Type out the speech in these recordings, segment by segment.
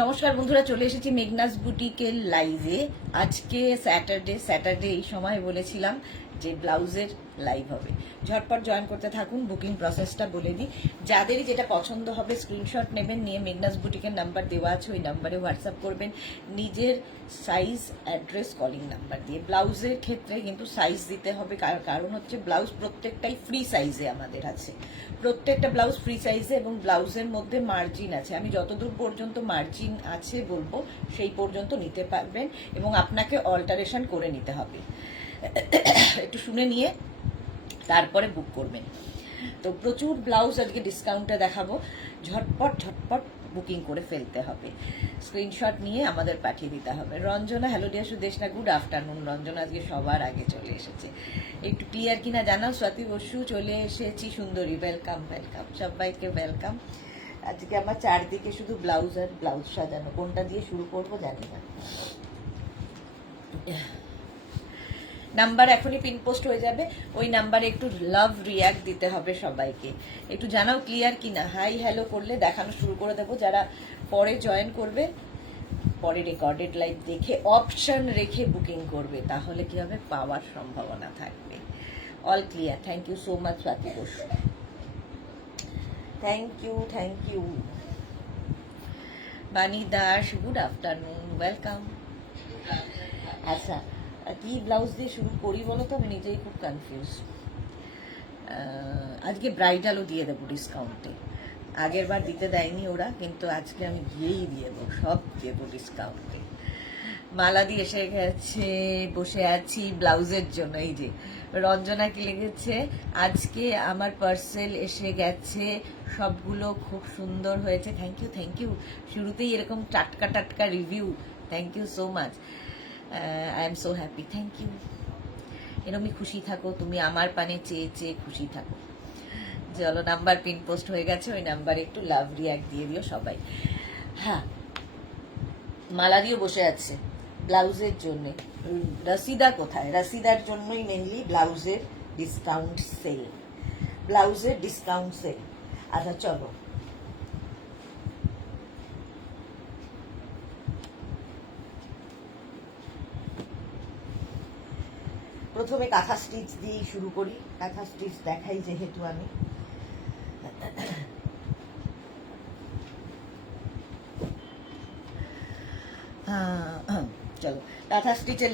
নমস্কার বন্ধুরা, চলে এসেছি মেঘনাস বুটিকের লাইভে। আজকে স্যাটারডে এই সময় বলেছিলাম যে ব্লাউজের লাইভ হবে। ঝটপট জয়েন করতে থাকুন। বুকিং প্রসেসটা বলে দিই, যাদেরই যেটা পছন্দ হবে স্ক্রিনশট নেবেন, নিয়ে মেঘনাস বুটিকের নাম্বার দেওয়া আছে, ওই নাম্বারে হোয়াটসঅ্যাপ করবেন নিজের সাইজ, অ্যাড্রেস, কলিং নাম্বার দিয়ে। ব্লাউজের ক্ষেত্রে কিন্তু সাইজ দিতে হবে, কারণ হচ্ছে ব্লাউজ প্রত্যেকটাই ফ্রি সাইজে আমাদের আছে, প্রত্যেকটা ব্লাউজ ফ্রি সাইজে, এবং ব্লাউজের মধ্যে মার্জিন আছে। আমি যতদূর পর্যন্ত মার্জিন আছে বলবো সেই পর্যন্ত নিতে পারবেন, এবং আপনাকে অল্টারেশন করে নিতে হবে। একটু শুনে নিয়ে তারপরে বুক করবেন। তো প্রচুর ব্লাউজ আজকে ডিসকাউন্টে দেখাবো, ঝটপট বুকিং করে ফেলতে হবে। স্ক্রিনশট নিয়ে আমাদের পাঠিয়ে দিতে হবে। Ranjana, hello dear Sudeshna, good afternoon. Ranjana আজকে সবার আগে চলে এসেছে, একটু ক্লিয়ার কিনা জানাও। স্বাতি বসু, চলে এসেছি। সুন্দরী, ওয়েলকাম, সবাইকে ওয়েলকাম। আজকে আমার চারদিকে শুধু ব্লাউজ আর ব্লাউজ সাজানো, কোনটা দিয়ে শুরু করবো জানি না। নাম্বার এখনই পিন পোস্ট হয়ে যাবে, ওই নাম্বারে একটু লাভ রিয়াক্ট দিতে হবে সবাইকে। একটু জানাও ক্লিয়ার কিনা। হাই হ্যালো করলে দেখানো শুরু করে দেবো। যারা পরে জয়েন করবে, পরে রেকর্ডেড লাইভ দেখে অপশন রেখে বুকিং করবে, তাহলে কি হবে, পাওয়ার সম্ভাবনা থাকবে। All clear. Thank you so much Swati Basu, thank you. Bani Das, good afternoon, welcome. আচ্ছা, কি ব্লাউজ দিয়ে শুরু করি বলো তো, আমি নিজেই খুব কনফিউজ। আজকে ব্রাইডালও দিয়ে দেবো ডিসকাউন্টে। আগের বার দিতে দেয়নি ওরা, কিন্তু আজকে আমি গিয়েই দিয়ে দেবো, সব দেবো ডিসকাউন্টে। মালাদি এসে গেছে, বসে আছি ব্লাউজের জন্য। এই যে রঞ্জনা কি লেগেছে, আজকে আমার পার্সেল এসে গেছে, সবগুলো খুব সুন্দর হয়েছে। Thank you. শুরুতেই এরকম টাটকা review, thank you so much. I am so happy, thank you. এরকমই খুশি থাকো তুমি, আমার পানে চেয়ে খুশি থাকো। চলো, নাম্বার পিন পোস্ট হয়ে গেছে, ওই নাম্বারে একটু লাভ রিয়াক্ট দিয়ে দিও সবাই। হ্যাঁ, মালাদিও বসে আছে ব্লাউজের জন্য। রসিদা কোথায়? রসিদার জন্যই মেনলি ব্লাউজের ডিসকাউন্ট সেল। আচ্ছা চলো, প্রথমে কাঁথা স্টিচ দিয়ে শুরু করি। কাঁথা স্টিচ দেখাই যেহেতু আমি। চলো, কাঁথা স্টিচের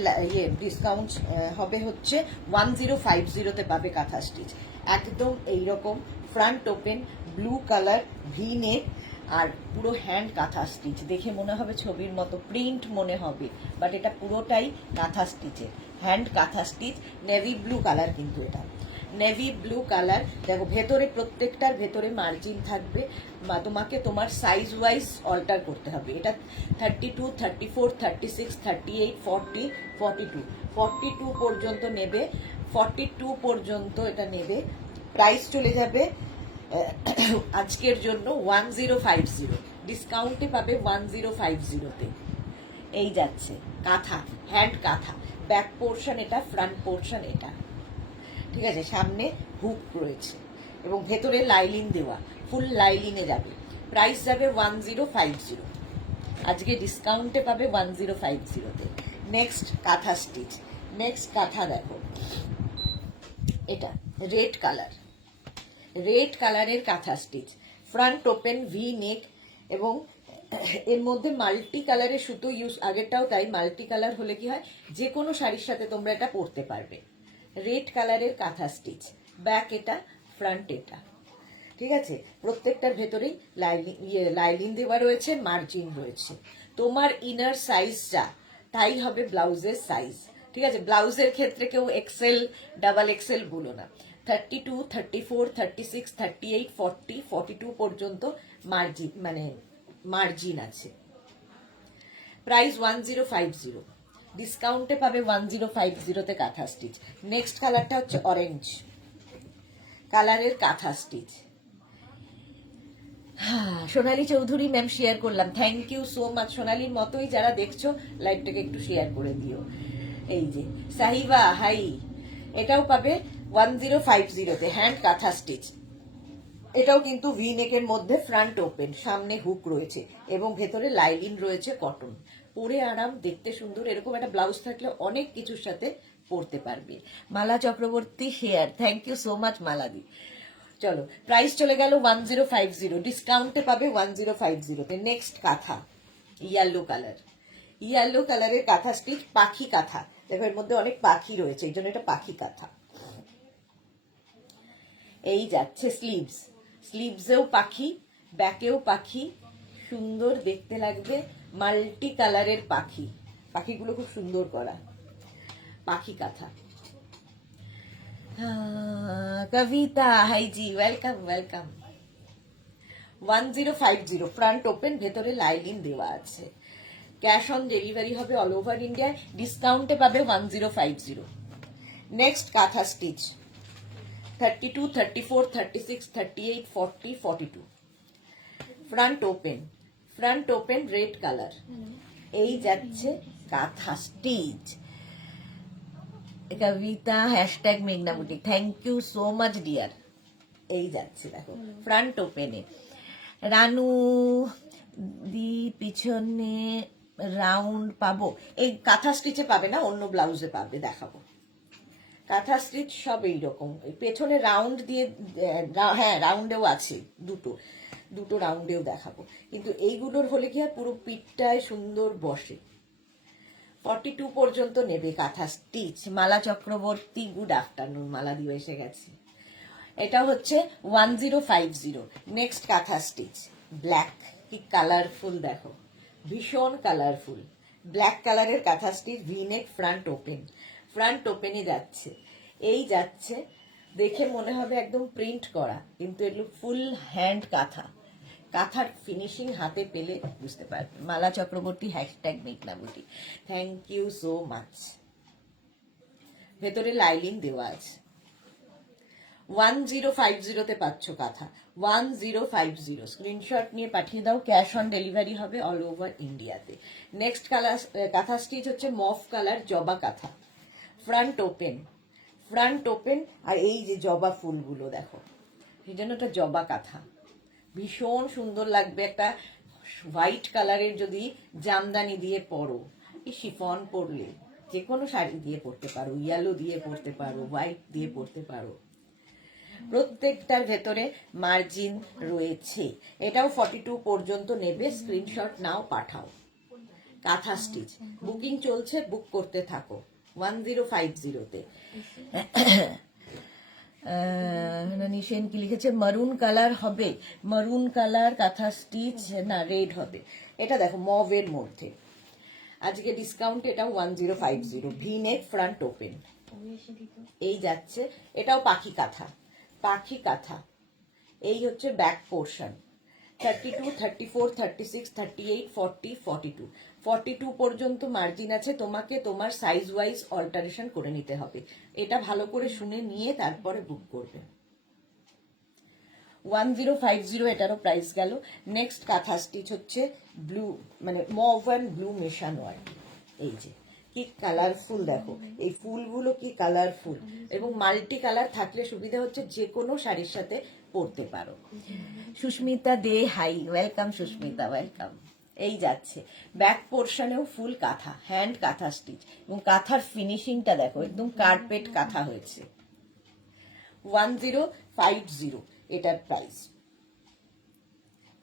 ডিসকাউন্ট হবে হচ্ছে 1050-তে পাবে কাঁথা স্টিচ। একদম এইরকম front open, blue colour, V neck, আর পুরো হ্যান্ড কাঁথা স্টিচ। দেখে মনে হবে ছবির মতো, প্রিন্ট মনে হবে, বাট এটা পুরোটাই কাঁথা স্টিচের, হ্যান্ড কাঁথা স্টিচ। নেভি ব্লু কালার, কিন্তু এটা নেভি ব্লু কালার। দেখো ভেতরে, প্রত্যেকটার ভেতরে মার্জিন থাকবে, তোমাকে তোমার সাইজ ওয়াইজ অল্টার করতে হবে। এটা 32, 34, 36, 38, 40, 42, 42 পর্যন্ত নেবে, 42 পর্যন্ত এটা নেবে। প্রাইস চলে যাবে আজকের জন্য 1050, ডিসকাউন্টে পাবে 1050-তে। এই যাচ্ছে কাঁথা, হ্যান্ড কাঁথা, ব্যাক পোর্শন এটা, ফ্রন্ট পোর্শন এটা, ঠিক আছে। সামনে হুক রয়েছে এবং ভেতরে লাইলিন দেওয়া, ফুল লাইলিনে যাবে। প্রাইস যাবে 1050, আজকে ডিসকাউন্টে পাবে 1050-তে। নেক্সট কাঁথা স্টিচ, নেক্সট কাঁথা দেখো, এটা রেড কালারের kantha stitch, front open, V নেক, এবং এর মধ্যে মাল্টি কালারের সুতো ইউজ। আগেরটাও তাই, মাল্টি কালার হলে কি হয়, যে কোনো শাড়ির সাথে তোমরা এটা পরতে পারবে। রেড কালারের কাঁথা স্টিচ, ব্যাক এটা, ফ্রন্ট এটা, ঠিক আছে। প্রত্যেকটার ভেতরেই লাইলিন দেওয়া রয়েছে, মার্জিন রয়েছে। তোমার ইনার সাইজ যা, তাই হবে ব্লাউজের সাইজ, ঠিক আছে। ব্লাউজের ক্ষেত্রে কেউ এক্সেল, ডাবল এক্সেল বলো না। 32, 34, 36, 38, 40, 42 পর্যন্ত মার্জিন আছে। প্রাইস 1050, ডিসকাউন্টে পাবে 1050-তে কাঁথা স্টিচ। নেক্সট কালারটা হচ্ছে অরেঞ্জ কালারের কাঁথা স্টিচ। সোনালী চৌধুরী ম্যাম শেয়ার করলাম, থ্যাংক ইউ সো মাচ। সোনালীর মতোই যারা দেখছো লাইভটাকে একটু শেয়ার করে দিও। এই যে সাহিবা, হাই, এটাও পাবে 1050-তে, হ্যান্ড কাঁথা স্টিচ। এটাও কিন্তু ভি নেকের মধ্যে ফ্রন্ট ওপেন, সামনে হুক রয়েছে এবং ভেতরে লাইলিন রয়েছে কটন। পরে আরাম, দেখতে সুন্দর। এরকম একটা ব্লাউজ থাকলে অনেক কিছুর সাথে পরতে পারবে। Mala Chakraborty share, thank you so much মালাদি। চলো, প্রাইস চলে গেল 1050, ডিসকাউন্টে পাবে 1050-তে। Next kantha, yellow colour. Yellow কালারের কাঁথা স্টিচ, পাখি কাঁথা। দেখো এর মধ্যে অনেক পাখি রয়েছে, এই জন্য এটা পাখি কাঁথা। এই যাচ্ছে স্লিভস, স্লিভসেও পাখি, ব্যাকেও পাখি, সুন্দর দেখতে লাগবে। মাল্টি কালারের পাখি, পাখিগুলো খুব সুন্দর করা, পাখি kantha. Kabita, hi ji, welcome welcome. 1050, front open, ভেতরে লাইলিন দেওয়া আছে। ক্যাশ অন ডেলিভারি হবে অল ওভার ইন্ডিয়ায়, ডিসকাউন্টে পাবে 1050। Next kantha stitch, 32, 34, 36, 38, 40, 42, front open, front open, red colour. এই যাচ্ছে কাঁথা স্টিচ। কবিতা হ্যাশট্যাগ মেঘনা boutique, thank you so much dear. এই যাচ্ছে দেখো ফ্রন্ট ওপেনে। রানু দি পিছনে রাউন্ড পাবো, এই কাঁথা স্টিচে পাবে না, অন্য ব্লাউজে পাবে, দেখাবো। কাঁথা স্টিচ সব এইরকম, পেছনে রাউন্ড দিয়ে, হ্যাঁ রাউন্ডেও আছে, দুটো দুটো রাউন্ডেও দেখাবো। কিন্তু এইগুলোর হলে কি হয়, পুরো পিঠটায় সুন্দর বসে। 42 পর্যন্ত নেবে কাঁথা স্টিচ। মালা চক্রবর্তী, গুড আফটারনুন, মালা দিয়ে এসে গেছে। এটা হচ্ছে 1050। নেক্সট কাঁথা স্টিচ, ব্ল্যাক, কি কালারফুল দেখো, ভীষণ কালারফুল। ব্ল্যাক কালারের kantha stitch, V-neck, front open, front ওপেনে যাচ্ছে। এই যাচ্ছে, দেখে মনে হবে একদম প্রিন্ট করা, কিন্তু এগুলো ফুল হ্যান্ড কাঁথা। কাঁথার ফিনিশিং হাতে পেলে বুঝতে পারবে। Mala Chakraborty hashtag Meghnabati, thank you so much. ভেতরে লাইলিন দেওয়া আছে। 1050-তে পাচ্ছ কাঁথা, 1050। স্ক্রিনশট নিয়ে পাঠিয়ে দাও, ক্যাশ অন ডেলিভারি হবে অল ওভার ইন্ডিয়াতে। নেক্সট কালার কাঁথা স্টিচ হচ্ছে মফ কালার, জবা কাঁথা, ফ্রন্ট ওপেন, ফ্রন্ট ওপেন। আর এই যে জবা ফুলগুলো দেখো, সেই জন্য এটা জবা কাঁথা, ভীষণ সুন্দর লাগবে। একটা হোয়াইট কালারের যদি জামদানি দিয়ে পরো, এই শিফন পরলে, যে কোনো শাড়ি দিয়ে পরতে পারো, ইয়েলো দিয়ে পরতে পারো, হোয়াইট দিয়ে পরতে পারো। প্রত্যেকটার ভেতরে মার্জিন রয়েছে। এটাও 42 পর্যন্ত নেবে, স্ক্রিনশট নাও, পাঠাও। কাঁথা স্টিচ বুকিং চলছে, বুক করতে থাকো 1050-তে। নিশেন কি লিখেছে, মারুন কালার হবে, মারুন কালার কাঁথা স্টিচ, না রেড হবে। এটা দেখো মভের মধ্যে, আজকে ডিসকাউন্ট, এটাও 1050, ভি নেক, ফ্রন্ট ওপেন। এই যাচ্ছে, এটাও পাখি কাঁথা, পাখি কাঁথা। এই হচ্ছে ব্যাক পোর্শন, 32, 34, 36, 38, 40, 42, 42 পর্যন্ত মার্জিন আছে। তোমাকে তোমার সাইজ ওয়াইজ অল্টারেশন করে নিতে হবে। এটা ভালো করে শুনে নিয়ে তারপরে বুক করবে। 1050, এটারও প্রাইস গেল। নেক্সট কাঁথা স্টিচ হচ্ছে ব্লু, মানে মভ অ্যান্ড ব্লু মেশানো আর কি। এই যে কি কালারফুল দেখো, এই ফুলগুলো কি কালারফুল, এবং মাল্টি কালার থাকলে সুবিধা হচ্ছে যে কোনো শাড়ির সাথে পরতে পারো। সুস্মিতা দে, হাই, ওয়েলকাম সুস্মিতা, ওয়েলকাম। এই যাচ্ছে ব্যাক পোর্শনেও ফুল কাঁথা, হ্যান্ড কাঁথা স্টিচ, এবং কাঁথার ফিনিশিংটা দেখো, একদম কার্পেট কাঁথা হয়েছে। 1050 এটার প্রাইস,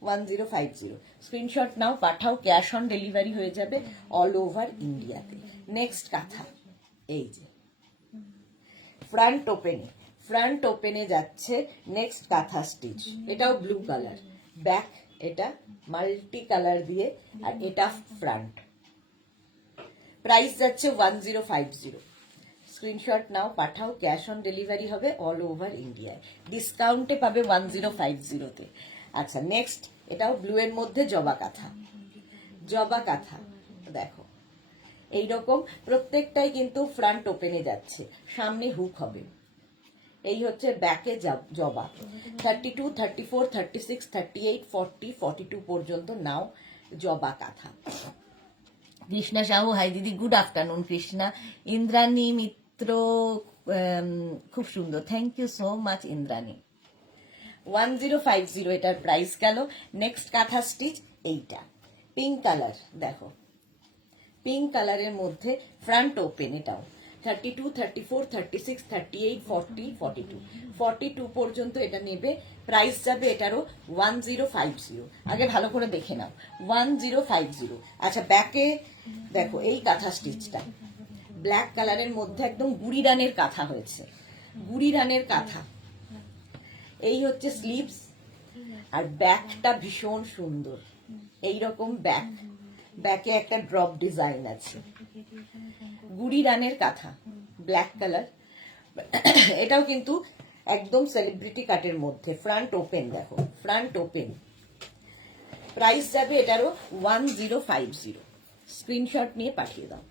1050। স্ক্রিনশট নাও, পাঠাও, ক্যাশ অন ডেলিভারি হয়ে যাবে অল ওভার ইন্ডিয়াতে। নেক্সট কাঁথা, এই যে ফ্রন্ট ওপেনে, ফ্রন্ট ওপেনে যাচ্ছে নেক্সট কাঁথা স্টিচ। এটাও ব্লু কালার, ব্যাক এটা মাল্টি কালার দিয়ে, আর এটা ফ্রন্ট। প্রাইস যাচ্ছে 1050। স্ক্রিনশট নাও, পাঠাও, ক্যাশ অন ডেলিভারি হবে অল ওভার ইন্ডিয়ায়, ডিসকাউন্টে পাবে 1050-তে। আচ্ছা নেক্সট, এটাও ব্লু এর মধ্যে জবা কাঁথা, জবা কাঁথা দেখো এইরকম। প্রত্যেকটাই কিন্তু ফ্রন্ট ওপেনে যাচ্ছে, সামনে হুক হবে। এই হচ্ছে ব্যাকে জবা, 32, 34, 36, 38, 40, 42 পর্যন্ত নাও জবা কাঁথা। কৃষ্ণা সাহু, হাই দিদি, গুড আফটারনুন কৃষ্ণা। ইন্দ্রাণী মিত্র, খুব সুন্দর, thank you so much Indrani. 1050 এটার প্রাইস গেল। নেক্সট কাঁথা স্টিচ এইটা পিঙ্ক কালার, দেখো পিঙ্ক কালারের মধ্যে ফ্রন্ট ওপেন, এটাও 32, 34, 36, 38, 40, 42, 42 পর্যন্ত এটা নেবে। প্রাইস যাবে এটারও 1050। আগে ভালো করে দেখে নাও, 1050। আচ্ছা ব্যাকে দেখো এই কাঁথা স্টিচটা ব্ল্যাক কালারের মধ্যে একদম গুড়ি রানের কাঁথা হয়েছে, গুড়ি রানের কাঁথা। এই হচ্ছে স্লিভস, আর ব্যাকটা ভীষণ সুন্দর, এইরকম ব্যাক, ব্যাকে একটা ড্রপ ডিজাইন আছে, গুড়ি রানের কাঁথা, ব্ল্যাক কালার। এটাও কিন্তু একদম সেলিব্রিটি কাটের মধ্যে, ফ্রন্ট ওপেন, দেখো ফ্রন্ট ওপেন। প্রাইস যাবে এটারও 1050। স্ক্রিনশট নিয়ে পাঠিয়ে দাও,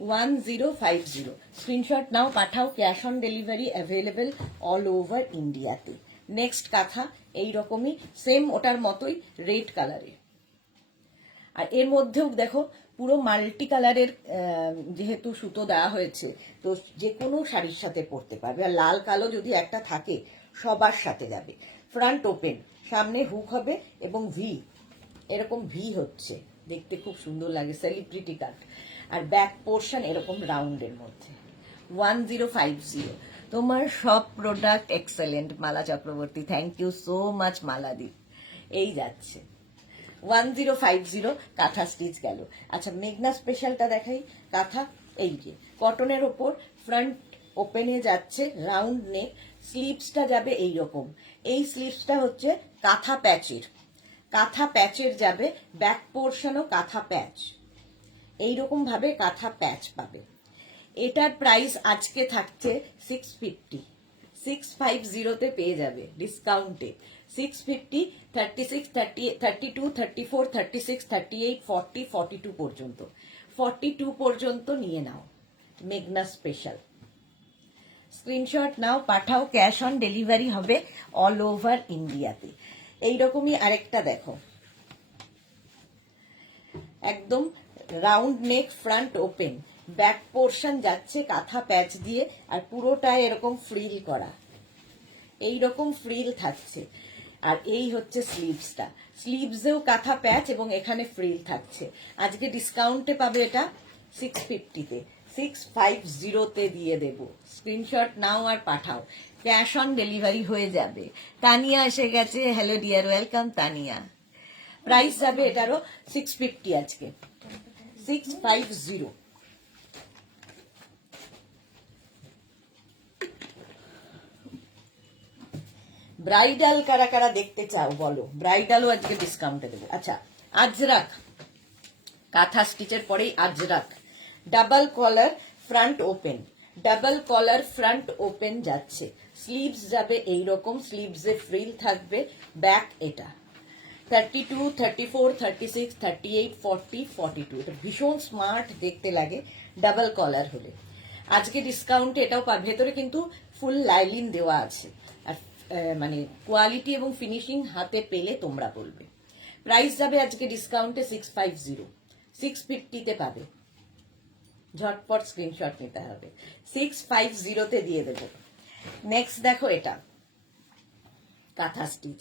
1050। স্ক্রিনশট নাও, পাঠাও। Cash on delivery available all over ইন্ডিয়াতে। নেক্সট কাঁথা এইরকমই সেম ওটার মতোই রেড কালারের, আর এর মধ্যেও দেখো পুরো মাল্টি কালারের যেহেতু সুতো দেওয়া হয়েছে, তো যে কোনো শাড়ির সাথে পরতে পারবে। আর লাল কালো যদি একটা থাকে সবার সাথে যাবে। ফ্রন্ট ওপেন, সামনে হুক হবে এবং ভি, এরকম ভি হচ্ছে, দেখতে খুব সুন্দর লাগে, সেলিব্রিটি কাট। আর ব্যাক পোর্শন এরকম রাউন্ডের মধ্যে। 1050। তোমার সব product excellent Mala Chakraborty, thank you so much মালাদি। এই যাচ্ছে 1050 কাঁথা স্টিচ গেল। আচ্ছা মেঘনা স্পেশালটা দেখাই। কাঁথা এই যে কটনের ওপর, ফ্রন্ট ওপেনে যাচ্ছে রাউন্ড নেক, স্লিভসটা যাবে এইরকম। এই স্লিভসটা হচ্ছে কাঁথা প্যাচের, কাঁথা প্যাচের যাবে, ব্যাক পোর্শনও কাঁথা প্যাচ, এইরকম ভাবে কাঁথা প্যাচ পাবে। এটার প্রাইস আজকে থাকছে 650, 650 পেয়ে যাবে ডিসকাউন্টে। 650, 36, 32, 34, 36, 38, 40, 42 পর্যন্ত, 42 পর্যন্ত নিয়ে নাও। মেঘনা স্পেশাল, স্ক্রিনশট নাও, পাঠাও। ক্যাশ অন ডেলিভারি হবে অল ওভার ইন্ডিয়াতে। এইরকমই আরেকটা দেখো, একদম round neck, front open, back portion যাচ্ছে কাঁথা প্যাচ দিয়ে, আর পুরোটায় এরকম ফ্রিল করা, এইরকম ফ্রিল থাকছে। আর এই হচ্ছে স্লিভসটা, স্লিভসেও কাঁথা প্যাচ এবং এখানে ফ্রিল থাকছে। আজকে ডিসকাউন্টে পাবে এটা 650-তে, 650-তে দিয়ে দেব। স্ক্রিনশট নাও আর পাঠাও, ক্যাশ অন ডেলিভারি হয়ে যাবে। তানিয়া এসে গেছে, hello dear, welcome Tania. Price যাবে এটারও 650 আজকে, 650। ব্রাইডাল কারা কারা দেখতে চাও বলো, ব্রাইডালও আজকে ডিসকাউন্টে দেবো। আচ্ছা আজরাক, কাঁথা স্টিচের পরেই আজরাক, ডাবল কলার ফ্রন্ট ওপেন, ডাবল কলার ফ্রন্ট ওপেন যাচ্ছে। স্লিভস যাবে এইরকম, স্লিভসে ফ্রিল থাকবে, ব্যাক এটা 32, 34, 36, 38, 40, 42। এটা ভীষণ স্মার্ট দেখতে লাগে ডাবল কলার হলে। আজকে ডিসকাউন্টে এটাও পাবে, ভেতরে কিন্তু ফুল লাইলিন দেওয়া আছে। আর মানে কোয়ালিটি এবং ফিনিশিং হাতে পেলে তোমরা বলবে। প্রাইস যাবে আজকে ডিসকাউন্টে 650, 650-তে পাবে। ঝটপট স্ক্রিনশট নিতে হবে, 650-তে দিয়ে দেবো। নেক্সট দেখো এটা কাঁথা স্টিচ,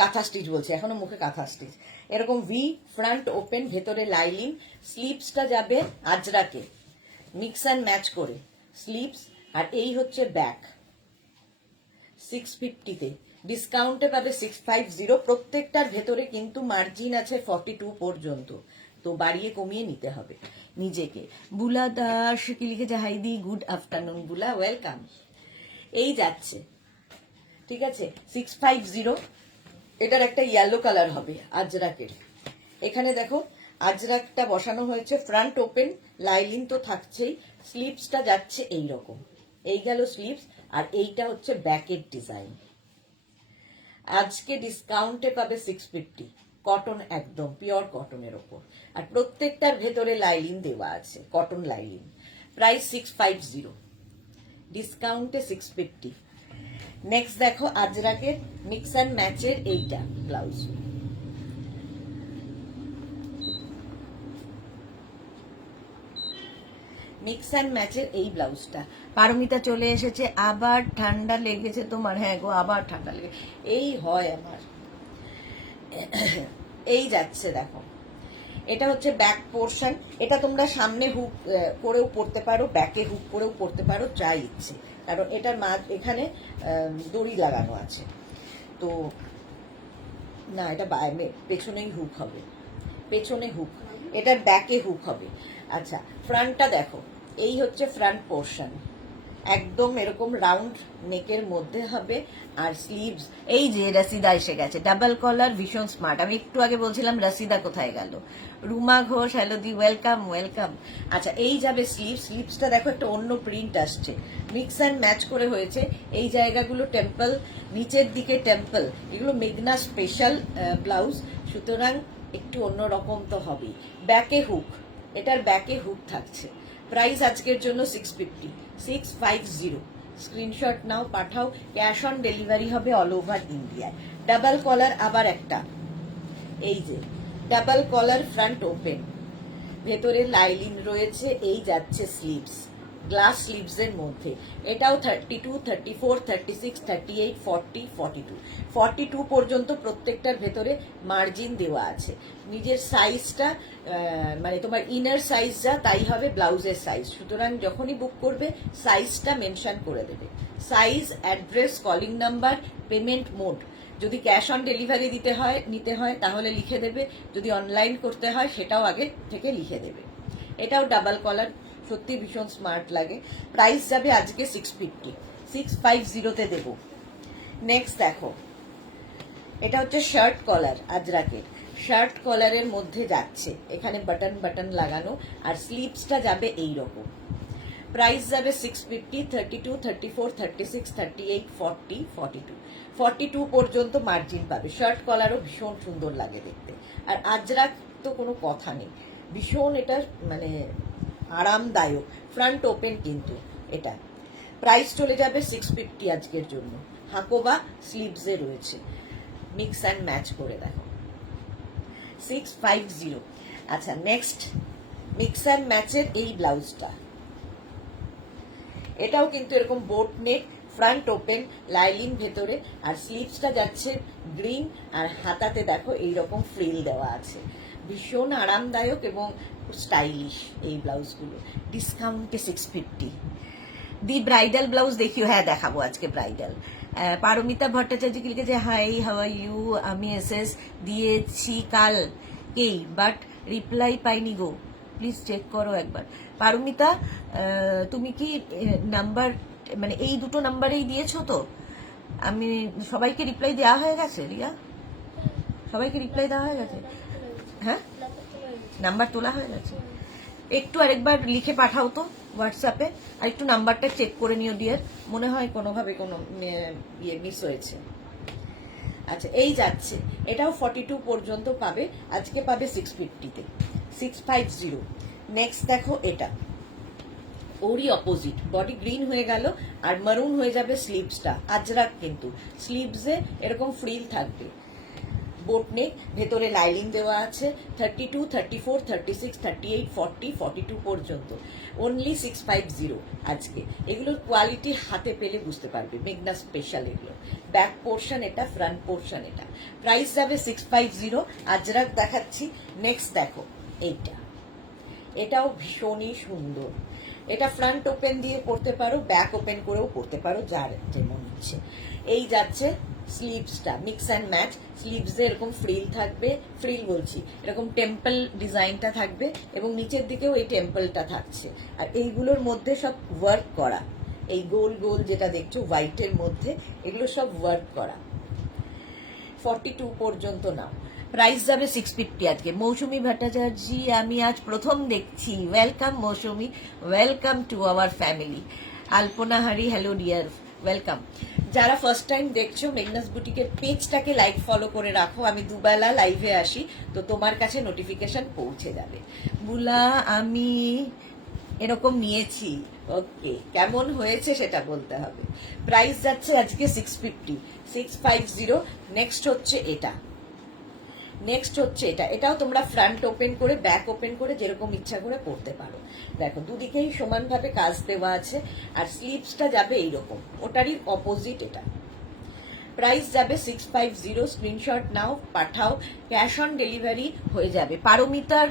কাঁথা স্টিচ বলছে এখনো মুখে, কাঁথা স্টিচ এরকম ভি, ফ্রন্ট ওপেন, ভেতরে লাইলিন, স্লিভসটা যাবে আজরাকে, মিক্স অ্যান্ড ম্যাচ করে স্লিভস। আর এই হচ্ছে ব্যাক, 650-তে ডিসকাউন্টে পাবে 650। প্রত্যেকটার ভেতরে কিন্তু মার্জিন আছে 42 পর্যন্ত, তো বাড়িয়ে কমিয়ে নিতে হবে নিজেকে। বুলা দাস কি লিখেছে, হাইদি গুড আফটারনুন বুলা, ওয়েলকাম। এই যাচ্ছে, ঠিক আছে 650। এটার একটা ইয়েলো কালার হবে আজরাকের। এখানে দেখো আজরাকটা বসানো হয়েছে, ফ্রন্ট ওপেন, লাইলিন তো থাকছেই, স্লিভসটা যাচ্ছে এইরকম। এই গেল স্লিভস, আর এইটা হচ্ছে ব্যাকের ডিজাইন। আজকে ডিসকাউন্টে পাবে 650, কটন, একদম পিওর কটনের ওপর, আর প্রত্যেকটার ভেতরে লাইলিন দেওয়া আছে, কটন লাইলিন। প্রাইস 650, ডিসকাউন্টে 650। নেক্সট দেখো আজরাকের মিক্স অ্যান্ড ম্যাচের এইটা ব্লাউজ, মিক্স অ্যান্ড ম্যাচের এই ব্লাউজটা। পারমিতা চলে এসেছে, আবার ঠান্ডা লেগেছে তোমার? হ্যাঁ গো, আবার ঠান্ডা লেগে, এই হয় আমার। এই যাচ্ছে দেখো, এটা হচ্ছে ব্যাক পোর্শন। এটা তোমরা সামনে হুক করেও পরতে পারো, ব্যাকে হুক করেও পরতে পারো, যা ইচ্ছে, কারণ এটার এখানে দড়ি লাগানো আছে। তো না, এটা পেছনেই হুক হবে, পেছনে হুক, এটার ব্যাকে হুক হবে। আচ্ছা, ফ্রন্টটা দেখো, এই হচ্ছে ফ্রন্ট পোর্শন, একদম এরকম রাউন্ড নেকের মধ্যে হবে। আর স্লিভস, এই যে রসিদা এসে গেছে, ডাবল কলার, ভীষণ স্মার্ট। আমি একটু আগে বলছিলাম রসিদা কোথায় গেল। রুমা ঘোষ, হ্যালো দি, ওয়েলকাম ওয়েলকাম। আচ্ছা, এই যাবে স্লিভসটা দেখো একটা অন্য প্রিন্ট আসছে, মিক্স অ্যান্ড ম্যাচ করে হয়েছে। এই জায়গাগুলো টেম্পল, নিচের দিকে টেম্পল, এগুলো মেঘনা স্পেশাল ব্লাউজ, সুতরাং একটু অন্যরকম তো হবেই। ব্যাকে হুক, এটার ব্যাকে হুক থাকছে। প্রাইস আজকের জন্য 650, 650। স্ক্রিনশট নাও, পাঠাও, ক্যাশ অন ডেলিভারি হবে অল ওভার ইন্ডিয়ায়। ডাবল কলার আবার একটা, এই যে ডাবল কলার, ফ্রন্ট ওপেন, ভেতরে লাইলিন রয়েছে। এই যাচ্ছে স্লিভস, গ্লাস স্লিভস এর মধ্যে। এটাও 32, 34, 36, 38, 40, 42, 42 পর্যন্ত প্রত্যেকটার ভেতরে মার্জিন দেওয়া আছে। নিজের সাইজটা, মানে তোমার ইনার সাইজ যা তাই হবে ব্লাউজের সাইজ, সুতরাং যখনই বুক করবে সাইজটা মেনশন করে দেবে। Size, address, calling number, payment mode. যদি ক্যাশ অন ডেলিভারি নিতে হয় তাহলে লিখে দেবে, যদি অনলাইন করতে হয় সেটাও আগে থেকে লিখে দেবে। এটাও ডাবল কলার, সত্যি ভীষণ স্মার্ট লাগে। প্রাইস যাবে আজকে 650, 650-তে দেব। নেক্সট দেখো, এটা হচ্ছে শার্ট কলার, আজরাকের শার্ট কলারের মধ্যে যাচ্ছে, এখানে বাটন বাটন লাগানো, আর স্লিভসটা যাবে এই রকম। প্রাইস যাবে 650, 32, 34, 36, 38, 40, 42, 42 পর্যন্ত মার্জিন পাবে। শার্ট কলারও ভীষণ সুন্দর লাগে দেখতে। আর আজরাক তো কোনো কথা নেই, ভীষণ এটা মানে আরামদায়ক। ফ্রন্ট ওপেন কিন্তু এটা। প্রাইস চলে যাবে 650 আজকের জন্য। হাকোবা স্লিভসে রয়েছে, মিক্স অ্যান্ড ম্যাচ করে দেখো, 650। আচ্ছা, নেক্সট মিক্স অ্যান্ড ম্যাচের এই ব্লাউজটা, এটাও কিন্তু এরকম boat neck, front open, lining ভেতরে, আর স্লিভসটা যাচ্ছে গ্রিন, আর হাতাতে দেখো এইরকম ফ্রিল দেওয়া আছে। ভীষণ আরামদায়ক এবং স্টাইলিশ এই ব্লাউজগুলো। ডিসকাউন্টে 650। দি ব্রাইডাল ব্লাউজ দেখিও? হ্যাঁ দেখাবো আজকে ব্রাইডাল। পারমিতা ভট্টাচার্য কি লিখেছে, হাই হাউ আর ইউ, আমি এসএস দিয়েছি কালকেই বাট রিপ্লাই পাইনি গো, প্লিজ চেক করো একবার। পারমিতা, তুমি কি নাম্বার, মানে এই দুটো নাম্বারেই দিয়েছো তো? আমি সবাইকে রিপ্লাই দেওয়া হয়ে গেছে রিয়া? সবাইকে রিপ্লাই দেওয়া হয়ে গেছে? হ্যাঁ, নাম্বার তোলা হয়ে গেছে। একটু আরেকবার লিখে পাঠাও তো হোয়াটসঅ্যাপে, আর একটু নাম্বারটা চেক করে নিও ডিয়ার, মনে হয় কোনোভাবে কোনো ইয়ে মিস হয়েছে। আচ্ছা, এই যাচ্ছে, এটাও 42 পর্যন্ত পাবে, আজকে পাবে 650-তে, 650। নেক্সট দেখো, এটা ওরই অপোজিট, বডি গ্রিন হয়ে গেল আর মারুন হয়ে যাবে স্লিভসটা। আজরাক কিন্তু স্লিভসে এরকম ফ্রিল থাকবে, বোট নেক, ভেতরে লাইলিং দেওয়া আছে। 32, 34, 36, 38, 40, 42 পর্যন্ত, অনলি 650 আজকে। এগুলোর কোয়ালিটি হাতে পেলে বুঝতে পারবে, মেঘনা স্পেশাল এগুলো। ব্যাক পোর্শন এটা, ফ্রন্ট পোর্শন এটা। প্রাইস যাবে 650। আজরাক দেখাচ্ছি। নেক্সট দেখো এইটা, এটাও ভীষণই সুন্দর। এটা ফ্রন্ট ওপেন দিয়ে পড়তে পারো, ব্যাক ওপেন করেও পড়তে পারো, যার যেমন ইচ্ছে। এই যাচ্ছে স্লিভসটা, মিক্স অ্যান্ড ম্যাচ। স্লিভসে এরকম ফ্রিল থাকবে, ফ্রিল বলছি, এরকম টেম্পল ডিজাইনটা থাকবে, এবং নিচের দিকেও এই টেম্পলটা থাকছে। আর এইগুলোর মধ্যে সব ওয়ার্ক করা, এই গোল গোল যেটা দেখছো হোয়াইটের মধ্যে, এগুলো সব ওয়ার্ক করা। 42 পর্যন্ত নাও। প্রাইস যাবে 650 আজকে। মৌসুমী ভট্টাচার্য, আমি আজ প্রথম দেখছি, welcome Mousumi, welcome to our family. Alpana Hari, hello dear, welcome. যারা ফার্স্ট টাইম দেখছো, মেঘনাস বুটিকের পেজটাকে লাইক ফলো করে রাখো, আমি দুবেলা লাইভে আসি, তো তোমার কাছে নোটিফিকেশন পৌঁছে যাবে। বুলা, আমি এরকম নিয়েছি, ওকে, কেমন হয়েছে সেটা বলতে হবে। প্রাইস যাচ্ছে আজকে 650, 650। নেক্সট হচ্ছে এটা, নেক্সট হচ্ছে এটা, এটাও তোমরা ফ্রন্ট ওপেন করে ব্যাক ওপেন করে যেরকম ইচ্ছা করে পরতে পারো। দেখো দুদিকেই সমানভাবে কাজ দেওয়া আছে, আর স্লিভসটা যাবে এইরকম, ওটারই অপোজিট এটা। প্রাইস যাবে 650, স্ক্রিনশট নাও, পাঠাও, ক্যাশ অন ডেলিভারি হয়ে যাবে। পারমিতার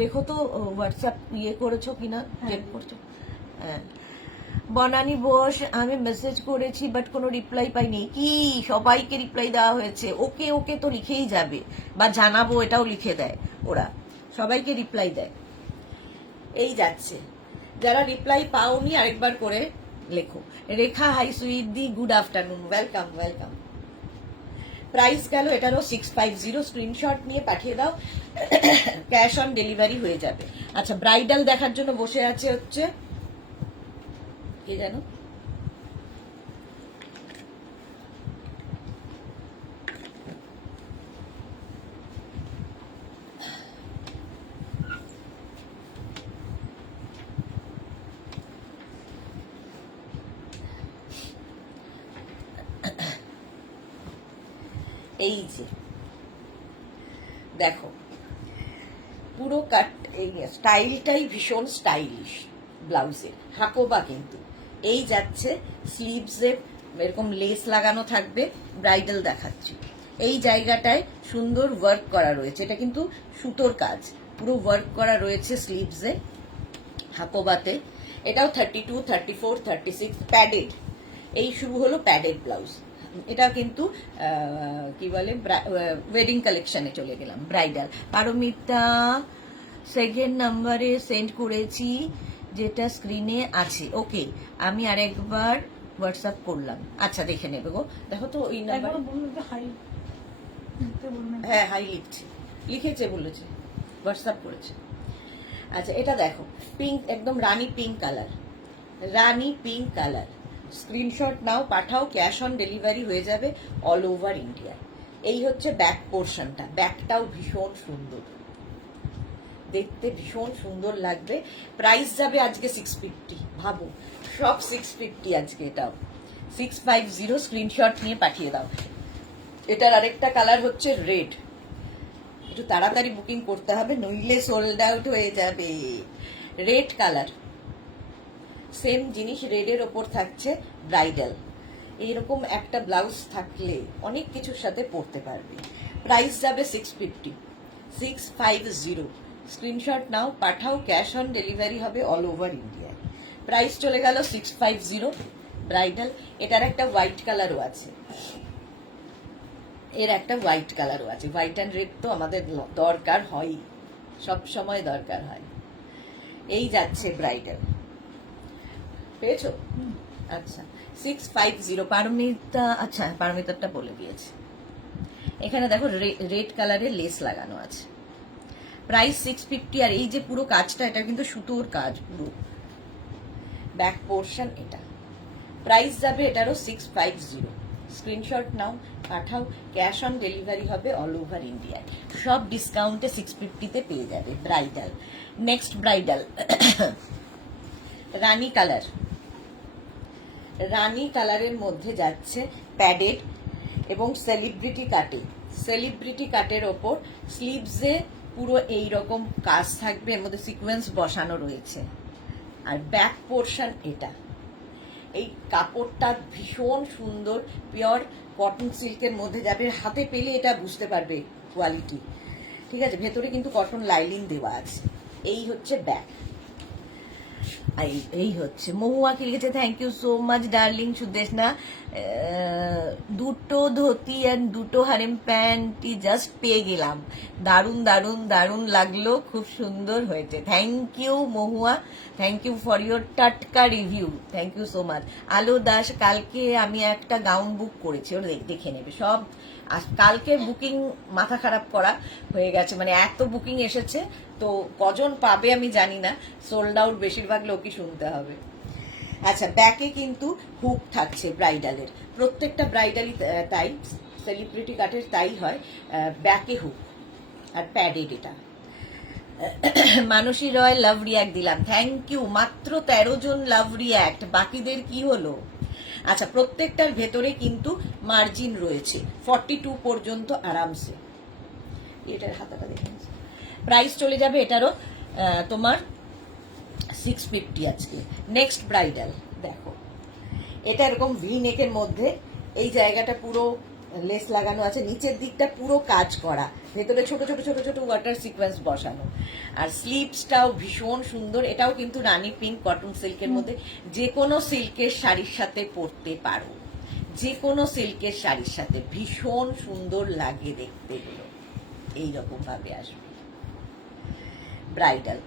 দেখো তো হোয়াটসঅ্যাপ ইয়ে করেছো কিনা, চেক করছো? হ্যাঁ। বনানি বোস, আমি মেসেজ করেছি বাট কোনো রিপ্লাই পাইনি। কি সবাইকে রিপ্লাই দেওয়া হয়েছে? ওকে ওকে তো লিখেই যাবে, বা জানাবো এটাও লিখে দেয় ওরা, সবাইকে রিপ্লাই দেয়। এই যাচ্ছে, যারা রিপ্লাই পাওনি আরেকবার করে লেখো। রেখা, হাই সুইট দি, good afternoon, welcome welcome. Price গেল এটারও 650, স্ক্রিনশট নিয়ে পাঠিয়ে দাও, ক্যাশ অন ডেলিভারি হয়ে যাবে। আচ্ছা, ব্রাইডাল দেখার জন্য বসে আছে হচ্ছে কি জানো, এই যে দেখো পুরো কাট, এই স্টাইলটাই ভীষণ স্টাইলিশ ব্লাউজের, হাকোবা কিন্তু। এই যাচ্ছে স্লিভসে এরকম লেস লাগানো থাকবে, ব্রাইডাল দেখাচ্ছি। এই জায়গাটায় সুন্দর ওয়ার্ক করা রয়েছে, এটা কিন্তু সুতোর কাজ, পুরো ওয়ার্ক করা রয়েছে স্লিভসে, হাকোবাতে। এটাও 32, 34, 36 প্যাডেড। এই শুরু হলো প্যাডেড ব্লাউজ। এটা কিন্তু কি বলে, ওয়েডিং কালেকশনে চলে গেলাম, ব্রাইডাল। পারমিতা সেকেন্ড নাম্বারে সেন্ড করেছি, যেটা স্ক্রিনে আছে। ওকে, আমি আরেকবার হোয়াটসঅ্যাপ করলাম। আচ্ছা, দেখে নেবে গো। দেখো তো ওই নাম্বার, হ্যাঁ হাই লিখছি, লিখেছে বলেছে, হোয়াটসঅ্যাপ করেছে। আচ্ছা, এটা দেখো পিঙ্ক, একদম rani pink colour, rani pink colour. Screenshot নাও, পাঠাও, ক্যাশ অন ডেলিভারি হয়ে যাবে অল ওভার ইন্ডিয়া। এই হচ্ছে ব্যাক পোর্শনটা, ব্যাকটাও ভীষণ সুন্দর, দেখতে ভীষণ সুন্দর লাগবে। প্রাইস যাবে আজকে 650, ভাবো সব 650 আজকে, এটাও 650, স্ক্রিনশট নিয়ে পাঠিয়ে দাও। এটার আরেকটা কালার হচ্ছে রেড, একটু তাড়াতাড়ি বুকিং করতে হবে নইলে সোল্ড আউট হয়ে যাবে। রেড কালার, সেম জিনিস, রেডের ওপর থাকছে ব্রাইডাল। এইরকম একটা ব্লাউজ থাকলে অনেক কিছুর সাথে পরতে পারবে। প্রাইস যাবে 650, 650, স্ক্রিনশট নাও, পাঠাও, ক্যাশ অন ডেলিভারি হবে অল ওভার ইন্ডিয়া। প্রাইস চলে গেল 650 ব্রাইডাল। এটার একটা হোয়াইট কালারও আছে, এর একটা হোয়াইট কালারও আছে। হোয়াইট অ্যান্ড রেড তো আমাদের দরকার হয়, সব সময় দরকার হয়। এই যাচ্ছে ব্রাইডাল, পেয়েছো? আচ্ছা, 650 পারমিতা। আচ্ছা, পারমিতারটা বলে দিয়েছে। এখানে দেখো রেড কালারের লেস লাগানো আছে। প্রাইস 650, আর এই যে পুরো কাজটা, এটা কিন্তু সুতোর কাজ পুরো, ব্যাক পোর্শন এটা। প্রাইস যাবে এটারও 650, স্ক্রিনশট নাও, পাঠাও, ক্যাশ অন ডেলিভারি হবে অল ওভার ইন্ডিয়া। সব ডিসকাউন্টে 650-তে পেয়ে যাবে ব্রাইডাল। নেক্সট ব্রাইডাল, রানী কালার, রানী কালারের মধ্যে যাচ্ছে প্যাডেড এবং সেলিব্রিটি কাটে। সেলিব্রিটি কাটের ওপর স্লিভসে পুরো এই রকম কাজ থাকবে, এর মধ্যে সিকোয়েন্স বসানো রয়েছে, আর ব্যাক পোর্শন এটা। এই কাপড়টা ভীষণ সুন্দর, পিওর কটন সিল্কের মধ্যে যাবে, হাতে পেলে এটা বুঝতে পারবে কোয়ালিটি, ঠিক আছে? ভেতরে কিন্তু কটন লাইলিং দেওয়া আছে। এই হচ্ছে ব্যাক, এই হচ্ছে। মহুয়া কি লিখেছে, thank you so much darling Sudeshna. দুটো ধুতি আর দুটো হারেম প্যান্টই জাস্ট পেয়ে গেলাম, দারুণ দারুণ দারুণ লাগলো, খুব সুন্দর হয়েছে। Thank you Mohua, thank you for your টাটকা review, thank you so much. Alo Das, কালকে আমি একটা গাউন বুক করেছি, ওরা দেখে নেবে সব। কালকে বুকিং মাথা খারাপ করা হয়ে গেছে, মানে এত বুকিং এসেছে, তো কজন পাবে আমি জানি না, সোল্ড আউট বেশিরভাগ লোকই শুনতে হবে। আচ্ছা, ব্যাকে কিন্তু হুক থাকছে ব্রাইডালের, প্রত্যেকটা ব্রাইডালই তাই, সেলিব্রিটি কাটের তাই হয়, ব্যাকে হুক আর প্যাডেড এটা। মানসী রয়, লাভ রিয়াক্ট দিলাম, থ্যাংক ইউ। মাত্র 13 জন লাভ রিয়াক্ট, বাকিদের কি হলো? আচ্ছা, প্রত্যেকটার ভেতরে কিন্তু মার্জিন রয়েছে 42 পর্যন্ত আরামসে, এটার হাতাটা দেখে প্রাইস চলে যাবে এটারও তোমার 650 আজকে। নেক্সট ব্রাইডাল দেখো, এটা এরকম ভি নেকের মধ্যে এই জায়গাটা পুরো লেস লাগানো আছে, নিচের দিকটা পুরো কাজ করা, ভেতরে ছোট ছোট ছোট ছোট ওয়াটার সিকোয়েন্স বসানো, আর স্লিভসটাও ভীষণ সুন্দর। এটাও কিন্তু রানী পিঙ্ক কটন সিল্কের মধ্যে, যে কোনো সিল্কের শাড়ির সাথে পরতে পারো, যে কোনো সিল্কের শাড়ির সাথে ভীষণ সুন্দর লাগে দেখতে। গুলো এইরকম ভাবে আসবে ব্রাইডাল।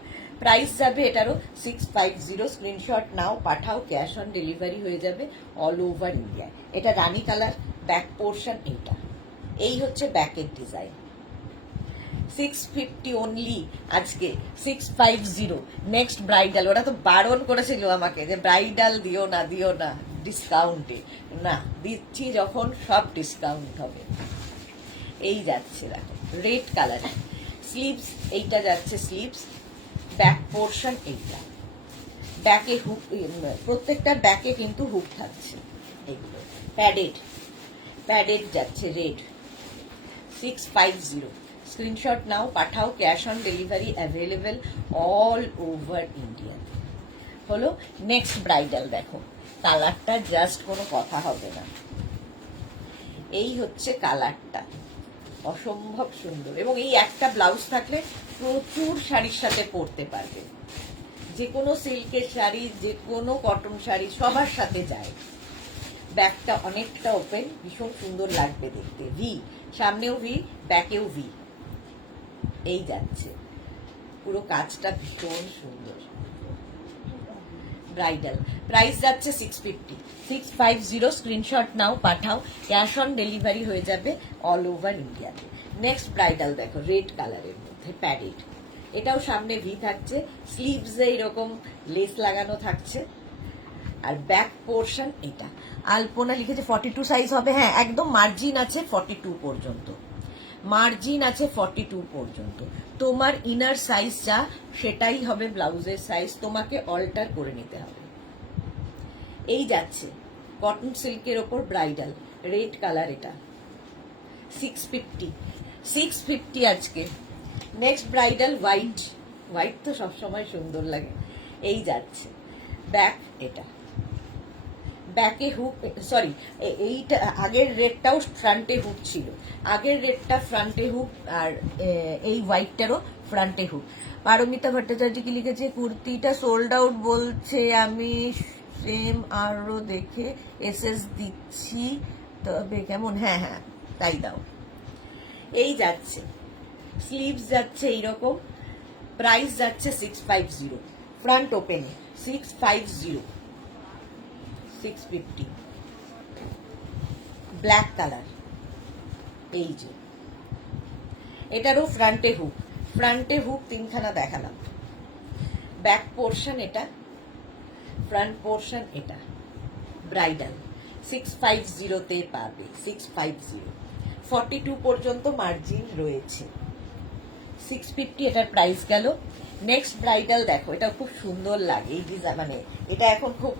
প্রাইস যাবে এটারও 650। স্ক্রিনশট নাও, পাঠাও, ক্যাশ অন ডেলিভারি হয়ে যাবে অল ওভার ইন্ডিয়া। এটা রানী কালার, ব্যাক পোর্শন এইটা, এই হচ্ছে ব্যাকের ডিজাইন। 650 অনলি আজকে, 650। নেক্সট ব্রাইডাল, ওরা তো বারণ করেছিল আমাকে যে ব্রাইডাল দিও না দিও না ডিসকাউন্টে, না দিচ্ছি যখন সব ডিসকাউন্ট হবে। এই যাচ্ছে দেখো রেড কালার, স্লিভস এইটা যাচ্ছে স্লিভস, ব্যাক পোর্শন এইটা, ব্যাকে হুক, প্রত্যেকটা ব্যাকে কিন্তু হুক থাকছে এইগুলো। প্যাডেড, প্যাডেড যাচ্ছে রেড, 650। স্ক্রিনশট নাও, পাঠাও, cash on delivery available all over India. হলো নেক্সট ব্রাইডাল দেখো, কালারটা জাস্ট কোনো কথা হবে না, এই হচ্ছে কালারটা, অসম্ভব সুন্দর। এবং এই একটা ব্লাউজ থাকলে প্রচুর শাড়ির সাথে পরতে পারবে, যে কোনো সিল্কের শাড়ি, যে কোনো কটন শাড়ি সবার সাথে যায়। ব্যাকটা অনেকটা ওপেন, ভীষণ সুন্দর লাগবে দেখতে। ভি, সামনেও ভি, ব্যাকেও ভি, এই যাচ্ছে পুরো কাজটা ভীষণ সুন্দর। ব্রাইডাল প্রাইস যাচ্ছে 650, 650। স্ক্রিনশট নাও, পাঠাও, ক্যাশ অন ডেলিভারি হয়ে যাবে অল ওভার ইন্ডিয়াতে। নেক্সট ব্রাইডাল দেখো রেড কালারের মধ্যে প্যাডেড, এটাও সামনে ভি থাকছে, স্লিভসে এরকম লেস লাগানো থাকছে, আর ব্যাক পোর্শন এটা। আলপনা লিখেছে 42 সাইজ হবে, হ্যাঁ একদম মার্জিন আছে 42 পর্যন্ত, মার্জিন আছে 42 পর্যন্ত। তোমার ইনার সাইজ যা সেটাই হবে ব্লাউজের সাইজ, তোমাকে অল্টার করে নিতে হবে। এই যাচ্ছে কটন সিল্কের ওপর ব্রাইডাল, রেড কালার, এটা 650, 650 আজকে। নেক্সট ব্রাইডাল হোয়াইট, হোয়াইট তো সবসময় সুন্দর লাগে। এই যাচ্ছে ব্যাক, এটা ব্যাকে হুক, সরি এইটা আগের রেডটাও ফ্রন্টে হুক ছিল, আগের রেডটা ফ্রন্টে হুক, আর এই হোয়াইটটারও ফ্রন্টে হুক। পারমিতা ভট্টাচার্য কি লিখেছে, কুর্তিটা সোল্ড আউট বলছে, আমি সেম আরো দেখে এসএস দিচ্ছি, তবে কেমন? হ্যাঁ হ্যাঁ তাই দাও। এই যাচ্ছে স্লিভস যাচ্ছে এইরকম, প্রাইস যাচ্ছে 650, ফ্রন্ট ওপেনে 650, 650। ব্ল্যাক কালার, এই যে এটারও ফ্রন্টে হুক, ফ্রন্টে হুক তিনখানা দেখালাম। ব্যাক পোর্শন এটা, ফ্রন্ট পোর্শন এটা। ব্রাইডাল 650-তে পাবে, 650, 42 পর্যন্ত মার্জিন রয়েছে। 650 এটার প্রাইস গেল। নেক্সট ব্রাইডাল দেখো, এটা খুব সুন্দর লাগে এই ডিজাইন, মানে এটা এখন খুব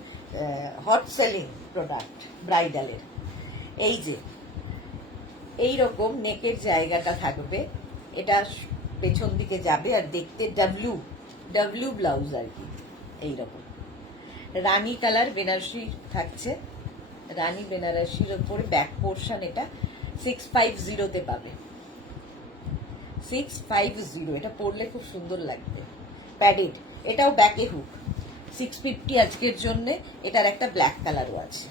হট সেলিং প্রোডাক্ট ব্রাইডালের। এই যে এইরকম নেকের জায়গাটা থাকবে, এটা পেছন দিকে যাবে, আর দেখতে ডাব্লিউ ডাব্লিউ ব্লাউজ আর কি, এইরকম রানী কালার বেনারসি থাকছে, রানী বেনারসির ওপরে ব্যাক পোর্শন, এটা 650-তে পাবে, 650। এটা পরলে খুব সুন্দর লাগবে, প্যাডেড, এটাও ব্যাকে হুক, 650 আজকের জন্য। এটার একটা ব্ল্যাক কালারও আছে,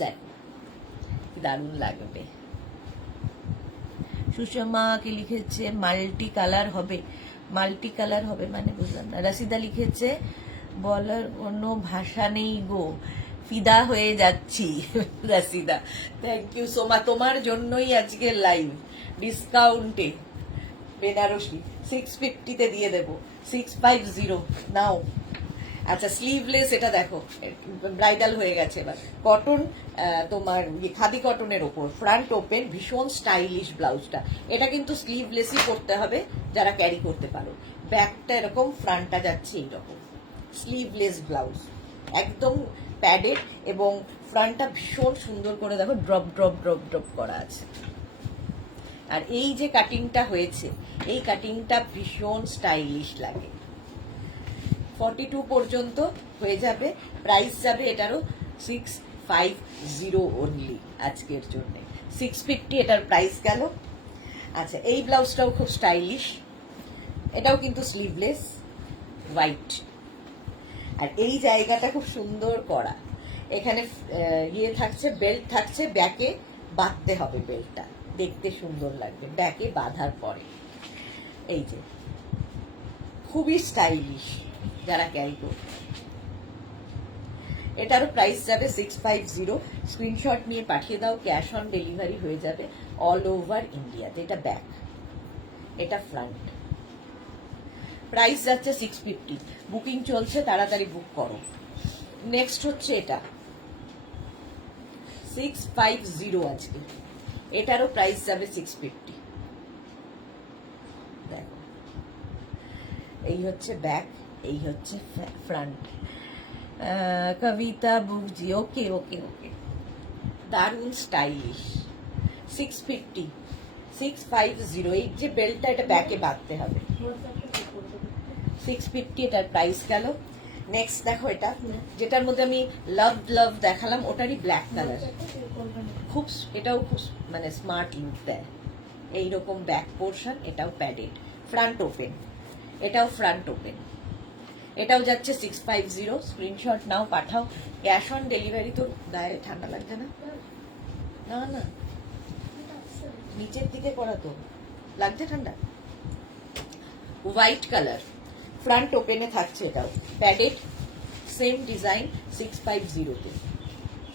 দেখ দারুণ লাগবে। সুষমাকে লিখেছে মাল্টি কালার হবে, মাল্টি কালার হবে মানে বুঝলাম না। রাশিদা লিখেছে বলার কোনো ভাষা নেই গো, ফিদা হয়ে যাচ্ছি। Rashida thank you so much, তোমার জন্যই আজকে লাইভ ডিসকাউন্টে বেনারসি 650-তে দিয়ে দেবো, 650 নাও। আচ্ছা স্লিভলেস, এটা দেখো ব্রাইডাল হয়ে গেছে এবার, কটন, তোমার খাদি কটনের ওপর, ফ্রন্ট ওপেন, ভীষণ স্টাইলিশ ব্লাউজটা। এটা কিন্তু স্লিভলেসই করতে হবে যারা ক্যারি করতে পারো। ব্যাকটা এরকম, ফ্রন্টটা যাচ্ছে এইরকম, স্লিভলেস ব্লাউজ, একদম প্যাডেড, এবং ফ্রন্টটা ভীষণ সুন্দর করে দেখো ড্রপ ড্রপ ড্রপ ড্রপ করা আছে, আর এই যে কাটিংটা হয়েছে, এই কাটিংটা ভীষণ স্টাইলিশ লাগে। 42 পর্যন্ত হয়ে যাবে। প্রাইস যাবে এটারও 650 অনলি আজকের জন্য। 650 এটার প্রাইস গেল। আচ্ছা, এই ব্লাউজটাও খুব স্টাইলিশ, এটাও কিন্তু স্লিভলেস, হোয়াইট। আর এই জায়গাটা খুব সুন্দর করা, এখানে ইয়ে থাকছে, বেল্ট থাকছে, ব্যাকে বাঁধতে হবে, বেল্টটা দেখতে সুন্দর লাগবে ব্যাকে বাঁধার পরে। এই যে খুবই স্টাইলিশ যারা ক্যারি করবে। এটারও প্রাইস যাবে 650। স্ক্রিনশট নিয়ে পাঠিয়ে দাও, ক্যাশ অন ডেলিভারি হয়ে যাবে অল ওভার ইন্ডিয়াতে। এটা ব্যাক, এটা ফ্রন্ট। প্রাইস যাচ্ছে 650। বুকিং চলছে, তাড়াতাড়ি বুক করো। নেক্সট হচ্ছে এটা 650 আজকে, এটারও প্রাইস যাবে 650। দেখো, এই হচ্ছে ব্যাক, এই হচ্ছে ফ্রন্ট। কবিতা বুকজি, ওকে ওকে ওকে, দারুণ স্টাইলিশ। 650, 650। এই যে বেল্টটা, এটা ব্যাকে বাঁধতে হবে। 650 এটার প্রাইস গেল। নেক্সট দেখো, এটা যেটার মধ্যে আমি লাভ দেখালাম, ওটারই ব্ল্যাক কালার। খুব, এটাও খুব মানে স্মার্ট লুক দেয়। এইরকম ব্যাক পোর্শন, এটাও প্যাডেড, ফ্রন্ট ওপেন, এটাও ফ্রন্ট ওপেন। এটাও যাচ্ছে 650। স্ক্রিনশট নাও, পাঠাও। Cash on delivery. তো গায়ে ঠান্ডা লাগছে না? না না, নিচের দিকে করা তো লাগছে ঠান্ডা। হোয়াইট কালার, ফ্রন্ট ওপেনে থাকছে, এটাও প্যাডেড, সেম ডিজাইন। 650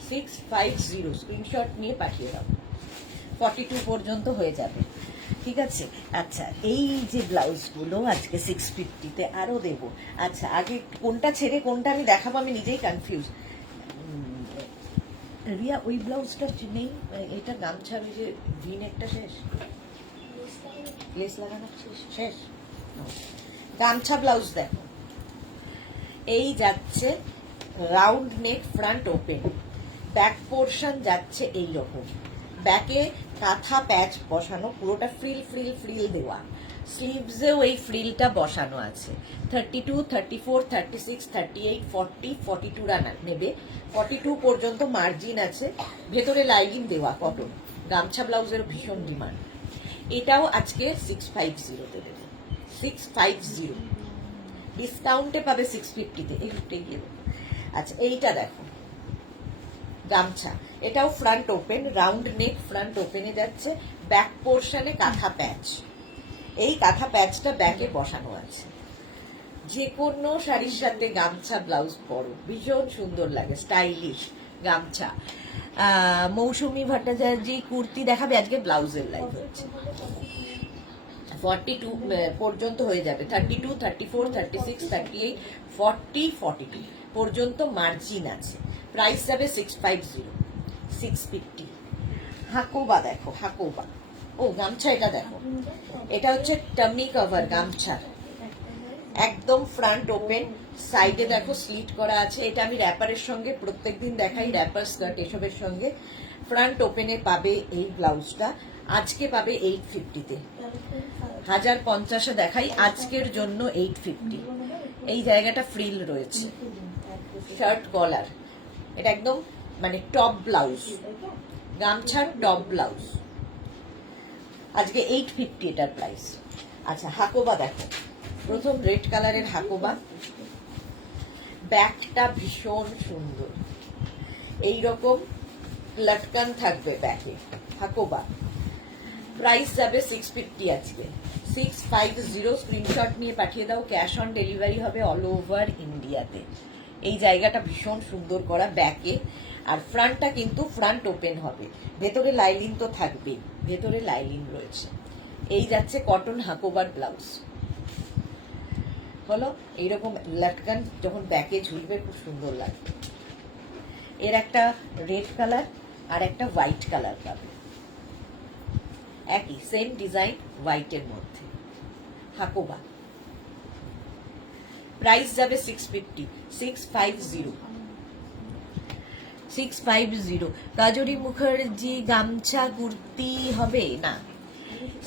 650। স্ক্রিনশট নিয়ে পাঠিয়ে দাও, 42 পর্যন্ত হয়ে যাবে। ঠিক আছে। আচ্ছা, এই যে ব্লাউজগুলো আজকে 650-তে আরো দেব। আচ্ছা, আগে কোনটা ছেড়ে কোনটা আমি দেখাবো, আমি নিজেই কনফিউজ। রিয়া, ওই ব্লাউজটা নেই, এটা গামছার ওই যে ভিনেকটা শেষ, লেস লাগানো শেষ। গামছা ব্লাউজ দেখো, এই যাচ্ছে round neck, front open, back portion যাচ্ছে এই রকম, ব্যাকে কাঁথা প্যাচ বসানো, পুরোটা ফ্রিল ফ্রিল ফ্রিল দেওয়া। স্লিভসেও এই ফ্রিলটা বসানো আছে। 32, 34, 36, 38, 40, 42 নেবে। 42 পর্যন্ত মার্জিন আছে, ভেতরে লাইনিং দেওয়া কটন। গামছা ব্লাউজের ভীষণ ডিমান্ড। এটাও আজকে 650-তে দেবে। 650 ডিসকাউন্টে পাবে 650-তে। এইটাই দেবো। আচ্ছা, এইটা দেখো, গামছা, এটাও front open, round neck, front ওপেনে যাচ্ছে, ব্যাক পোর্শনে কাঁথা প্যাচ। এই কাঁথা প্যাচটা ব্যাকে বসানো আছে। যে কোনো শাড়ির সাথে গামছা ব্লাউজ পরো, ভীষণ সুন্দর লাগে, স্টাইলিশ গামছা। মৌসুমী ভট্টাচার্য কুর্তি দেখাবে আজকে, ব্লাউজের লাইভ হচ্ছে। 42 পর্যন্ত হয়ে যাবে। 32, 34, 36, 38, 40, 42 পর্যন্ত মার্জিন আছে। প্রাইস যাবে 650, 650। হাকোবা দেখো, হাকোবা। ও, গামছা এটা দেখো, এটা হচ্ছে টামি কভার গামছা, একদম ফ্রন্ট ওপেন, সাইডে দেখো স্লিট করা আছে। এটা আমি র্যাপারের সঙ্গে প্রত্যেকদিন দেখাই, র্যাপার স্কার্ট এসবের সঙ্গে। ফ্রন্ট ওপেনে পাবে এই ব্লাউজটা, আজকে পাবে 850-তে। 1050-এ দেখাই, আজকের জন্য 850। এই জায়গাটা ফ্রিল রয়েছে, শার্ট কলার, এটা একদম মানে টপ ব্লাউজ, গামছার টপ ব্লাউজ, আজকে 850 এটার প্রাইস। আচ্ছা, হাকোবা দেখো, প্রথম রেড কালারের হাকোবা, ব্যাকটা ভীষণ সুন্দর, এইরকম লটকান থাকবে ব্যাকে, হাকোবা। প্রাইস যাবে 650 আজকে, 650। স্ক্রিনশট নিয়ে পাঠিয়ে দাও, ক্যাশ অন ডেলিভারি হবে অল ওভার ইন্ডিয়াতে। এই জায়গাটা ভীষণ সুন্দর করা ব্যাকে, আর ফ্রন্টটা কিন্তু ফ্রন্ট ওপেন হবে, ভেতরে লাইলিন তো থাকবেই, ভেতরে লাইলিন রয়েছে। এই যাচ্ছে কটন হাকোবার ব্লাউজ, হলো এইরকম লটকান যখন ব্যাকে ঝুলবে খুব সুন্দর লাগবে। এর একটা রেড কালার আর একটা হোয়াইট কালার পাবে, একই সেম ডিজাইন, হোয়াইটের মধ্যে, হাকোবা। প্রাইস যাবে 650, 650, 650। কাজরি মুখার্জি গামছা কুর্তি হবে না,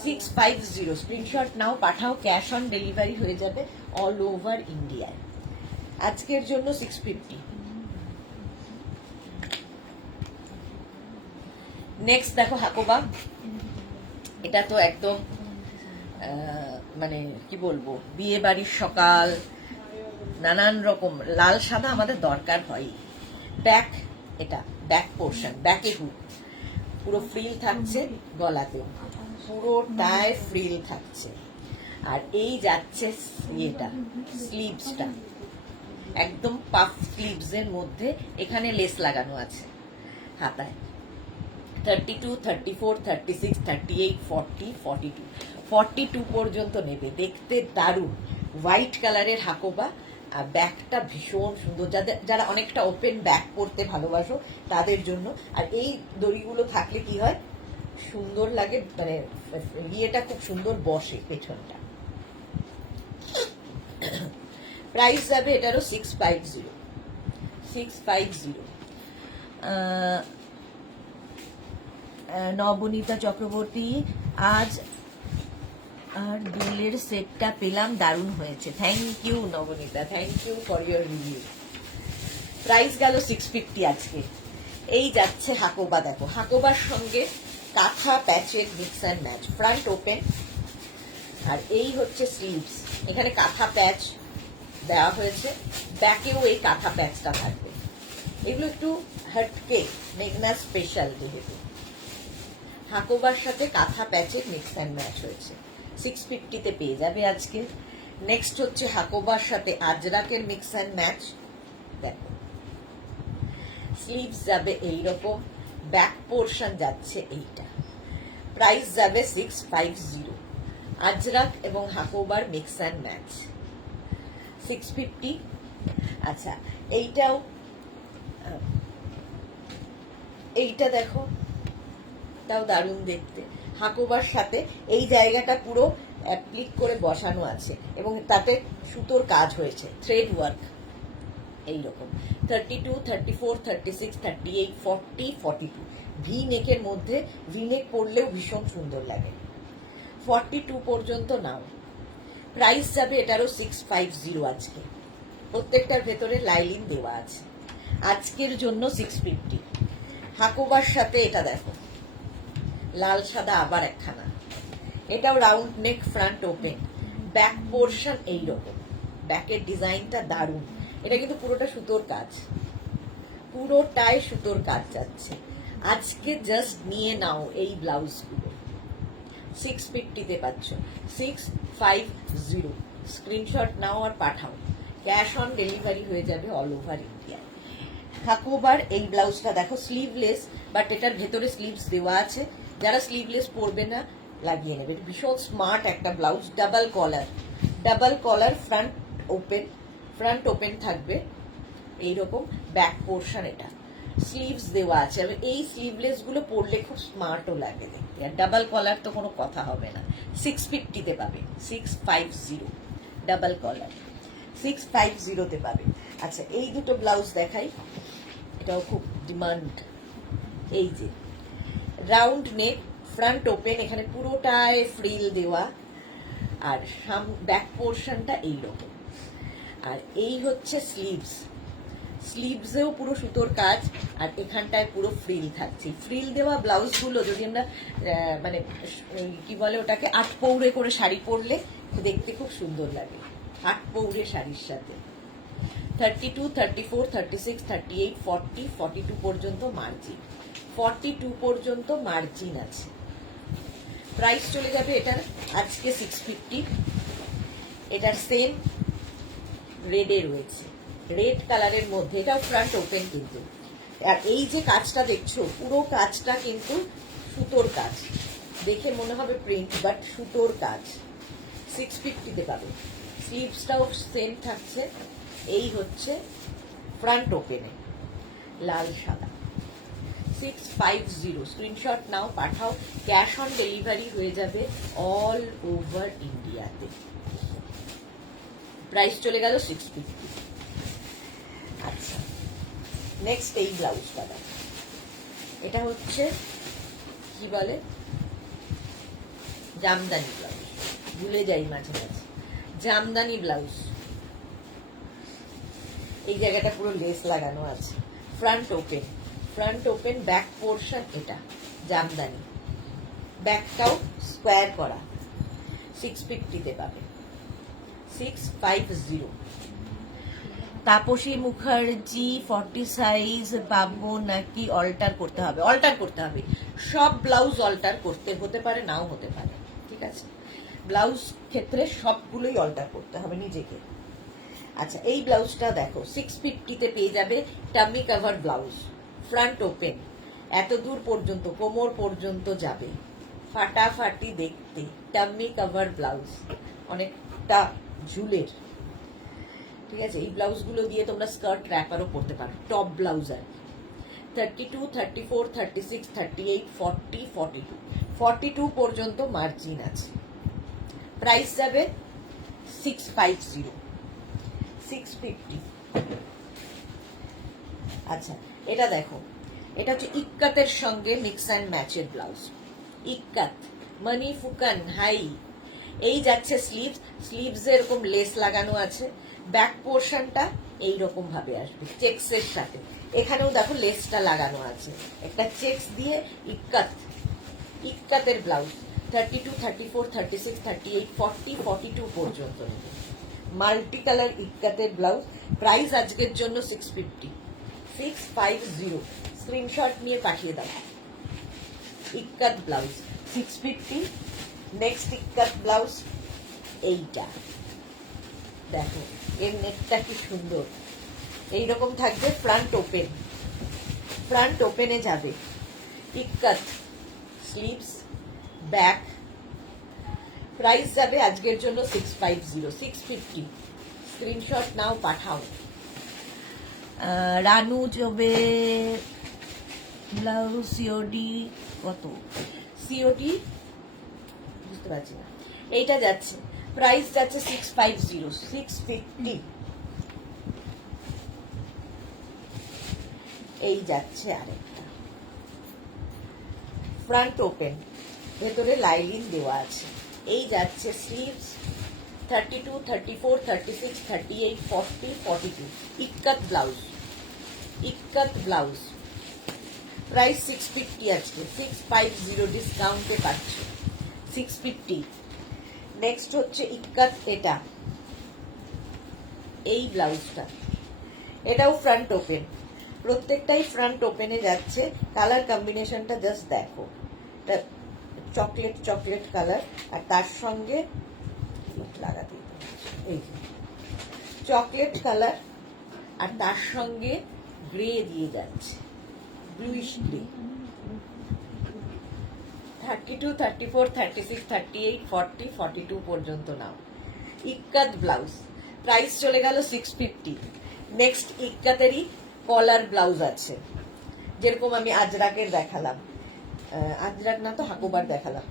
650 স্ক্রিনশট নাও, পাঠাও, ক্যাশ অন ডেলিভারি হয়ে যাবে অল ওভার ইন্ডিয়ায়। আজকের জন্য 650। নেক্সট দেখো হাকোবা, এটা তো একদম মানে কি বলবো, বিয়ে বাড়ির সকাল, নানান রকম লাল সাদা আমাদের দরকার হয়। ব্যাক, এটা ব্যাক পোর্শন, ব্যাকে হুক, পুরো ফ্রিল থাকছে গলাতে, পুরোটায় ফ্রিল থাকছে। আর এই যাচ্ছে ইয়েটা, স্লিভসটা একদম পাফ স্লিভস এর মধ্যে, এখানে লেস লাগানো আছে হাতায়। 32, 34, 36, 38, 40, 42, 42 পর্যন্ত নেবে। দেখতে দারুণ, হোয়াইট কালারের হাকোবা, আর ব্যাকটা ভীষণ সুন্দর। যারা অনেকটা ওপেন ব্যাক পরতে ভালোবাসো তাদের জন্য। আর এই দড়িগুলো থাকলে কি হয়, সুন্দর লাগে, মানে ইয়েটা খুব সুন্দর বসে পেছনটা। প্রাইস যাবে এটারও 650, 650। নবনীতা চক্রবর্তী, আজ আর দুলের সেটটা পেলাম, দারুণ হয়েছে। Thank you Nabanita, thank you for your review. Price গেল 650 আজকে। এই যাচ্ছে হাকোবা, দেখো হাকোবার সঙ্গে কাঁথা প্যাচের mix and match, front open. আর এই হচ্ছে স্লিভস, এখানে কাঁথা প্যাচ দেওয়া হয়েছে, ব্যাকেও এই কাঁথা প্যাচটা থাকবে। এগুলো একটু হটকে, মেঘনা স্পেশাল যেহেতু। হাকোবার সাথে কাঁথা প্যাচের মিক্স অ্যান্ড ম্যাচ হয়েছে, 650-তে পেয়ে যাবে আজকে। নেক্সট হচ্ছে হাকোবার সাথে আজরাকের মিক্স অ্যান্ড ম্যাচ, দেখো স্লিভস যাবে এইরকম, ব্যাক পোর্শন যাচ্ছে এইটা। প্রাইস যাবে 650, আজরাক এবং হাকোবার মিক্স অ্যান্ড ম্যাচ 650। আচ্ছা, এইটা দেখো, তাও দারুণ দেখতে। হাকোবার সাথে এই জায়গাটা পুরো অ্যাপ্লিক করে বসানো আছে এবং তাতে সুতোর কাজ হয়েছে, থ্রেড ওয়ার্ক এইরকম। 32, 34, 36, 38, 40, 42 ভি নেকের মধ্যে, ভি নেক পরলেও ভীষণ সুন্দর লাগে। 42 পর্যন্ত নাও। প্রাইস যাবে এটারও 650 আজকে। প্রত্যেকটার ভেতরে লাইলিন দেওয়া আছে। আজকের জন্য 650। হাকোবার সাথে এটা দেখো, লাল সাদা আবার একখানা, এটাও round neck, front open, back portion এইরকম, ব্যাকের ডিজাইনটা দারুণ। এটা কিন্তু পুরোটা সুতোর কাজ, পুরোটাই সুতোর কাজ যাচ্ছে। আজকে জাস্ট নিয়ে নাও এই ব্লাউজগুলো, 650-তে পাচ্ছ, 650। স্ক্রিনশট নাও আর পাঠাও, ক্যাশ অন ডেলিভারি হয়ে যাবে অল ওভার ইন্ডিয়া। হাকোবার এই ব্লাউজটা দেখো, স্লিভলেস, বাট এটার ভেতরে স্লিভস দেওয়া আছে। যারা স্লিভলেস পরবে না লাগিয়ে নেবে, ভীষণ স্মার্ট একটা ব্লাউজ। ডাবল কলার, ফ্রন্ট ওপেন থাকবে এইরকম, ব্যাক পোর্শন এটা, স্লিভস দেওয়া আছে। আর এই স্লিভলেস গুলো পরলে খুব স্মার্টও লাগে দেখতে। আর ডাবল কলার তো কোনো কথা হবে না। 650-তে পাবে, 650 ডাবল কলার, 650-তে পাবে। আচ্ছা, এই দুটো ব্লাউজ দেখাই, এটাও খুব ডিমান্ড। এই যে রাউন্ড নেক, ফ্রন্ট ওপেন, এখানে পুরোটায় ফ্রিল দেওয়া, আর ব্যাক পোর্শনটা এইরকম। আর এই হচ্ছে স্লিভসেও পুরো সুতোর কাজ, আর এখানটায় পুরো ফ্রিল থাকছে। ফ্রিল দেওয়া ব্লাউজগুলো যদি আমরা মানে কি বলে ওটাকে, আটপৌরে করে শাড়ি পরলে দেখতে খুব সুন্দর লাগে, আটপৌরে শাড়ির সাথে। 32, 34, 36, 38, 40, 42 পর্যন্ত মার্জিন, 42 পর্যন্ত মার্জিন আছে। প্রাইস চলে যাবে এটার আজকে 650। এটার সেম রেডে রয়েছে, রেড কালারের মধ্যে, এটাও ফ্রন্ট ওপেন কিন্তু। আর এই যে কাজটা দেখছো, পুরো কাজটা কিন্তু সুতোর কাজ, দেখে মনে হবে প্রিন্ট, বাট সুতোর কাজ। 650-তে পাবে। স্লিভসটাও সেম থাকছে। এই হচ্ছে ফ্রন্ট ওপেনে, লাল সাদা, 650। স্ক্রিনশট নাও, পাঠাও, ক্যাশ অন ডেলিভারি হয়ে যাবে অল ওভার ইন্ডিয়াতে। প্রাইস চলে গেল 650। আচ্ছা, নেক্সট এই ব্লাউজটা দেখো, এটা হচ্ছে কি বলে, জামদানি ব্লাউজ, ভুলে যাই মাঝে মাঝে, জামদানি ব্লাউজ। এই জায়গাটা পুরো লেস লাগানো আছে, front open, front open, back portion এটা জামদানি, ব্যাকটাও স্কোয়ার করা, 650 পাবে, 650। তাপসী মুখার্জি 40 সাইজ পাবো নাকি অল্টার করতে হবে? অল্টার করতে হবে, সব ব্লাউজ অল্টার করতে হতে পারে, নাও হতে পারে, ঠিক আছে? ব্লাউজ ক্ষেত্রে সবগুলোই অল্টার করতে হবে নিজেকে। আচ্ছা, এই ব্লাউজটা দেখো 650-তে পেয়ে যাবে, tummy cover blouse, front open, এত দূর পর্যন্ত কোমর পর্যন্ত যাবে, ফাটাফাটি দেখতে, টামি কভার ব্লাউজ, অনেকটা ঝুলের, ঠিক আছে? এই ব্লাউজগুলো দিয়ে তোমরা স্কার্ট র্যাপারও পরতে পারো, টপ ব্লাউজ আর 32, 34, 36, 38, 40, 42, 42 পর্যন্ত মার্জিন আছে। প্রাইস যাবে 650, 650। আচ্ছা, এটা দেখো, এটা হচ্ছে ইক্কাতের সঙ্গে মিক্স অ্যান্ড ম্যাচের ব্লাউজ, ইক্কাত মানি ফুকান হাই। এই যাচ্ছে স্লিভস, স্লিভস এরকম লেস লাগানো আছে, ব্যাক পোর্শনটা এইরকম ভাবে আসবে চেক্সের সাথে, এখানেও দেখো লেসটা লাগানো আছে, একটা চেক্স দিয়ে ইক্কাত, ইক্কাতের ব্লাউজ 32, 34, 36, 38, 40, 42 পর্যন্ত নেবে, মাল্টি কালার ইক্কাতের ব্লাউজ। প্রাইস আজকের জন্য 650, 650, স্ক্রিনশট নিয়ে পাঠিয়ে দাও। ইক্কাত ব্লাউজ 650। নেক্সট ইক্কাত ব্লাউজ এইটা দেখো, এর নেকটা কি সুন্দর, এইরকম থাকবে, ফ্রন্ট ওপেন, ফ্রন্ট ওপেনে যাবে, ইক্কাত, স্লিভস, ব্যাক। প্রাইস যাবে আজকের জন্য 650, 650, স্ক্রিনশট নাও পাঠাও। রানু জবে ব্লাউজ সিওডি কত? সিওডি বুঝতে পারছি না, এইটা যাচ্ছে, প্রাইস যাচ্ছে 650, 650। এই যাচ্ছে আরেকটা, ফ্রন্ট ওপেন, ভেতরে লাইলিন দেওয়া আছে, এই যাচ্ছে স্লিভস 32, 34, 36, 38, 40, 42, ইক্কাত ব্লাউজ, ইক্কাত ব্লাউজ। প্রাইস 650 আজকে, 650 ডিসকাউন্টে পাচ্ছ, 650। নেক্সট হচ্ছে ইক্কাত, এটা এই ব্লাউজটা, এটাও ফ্রন্ট ওপেন, প্রত্যেকটাই ফ্রন্ট ওপেনে যাচ্ছে। কালার কম্বিনেশনটা জাস্ট দেখো, চকলেট চকলেট কালার, আর তার সঙ্গে লাগাতে এই চকলেট কালার, আর তার সঙ্গে গ্রে দিয়ে যাচ্ছে, ব্লুইশ গ্রে। 32, 34, 36, 38, 40, 42 পর্যন্ত নাও। ইক্কাত ব্লাউজ, প্রাইস চলে গেল 650। নেক্সট ইক্কাতেরই কলার ব্লাউজ আছে, যেরকম আমি আজরাকের দেখালাম, আজরাক না তো হাকোবার দেখালাম,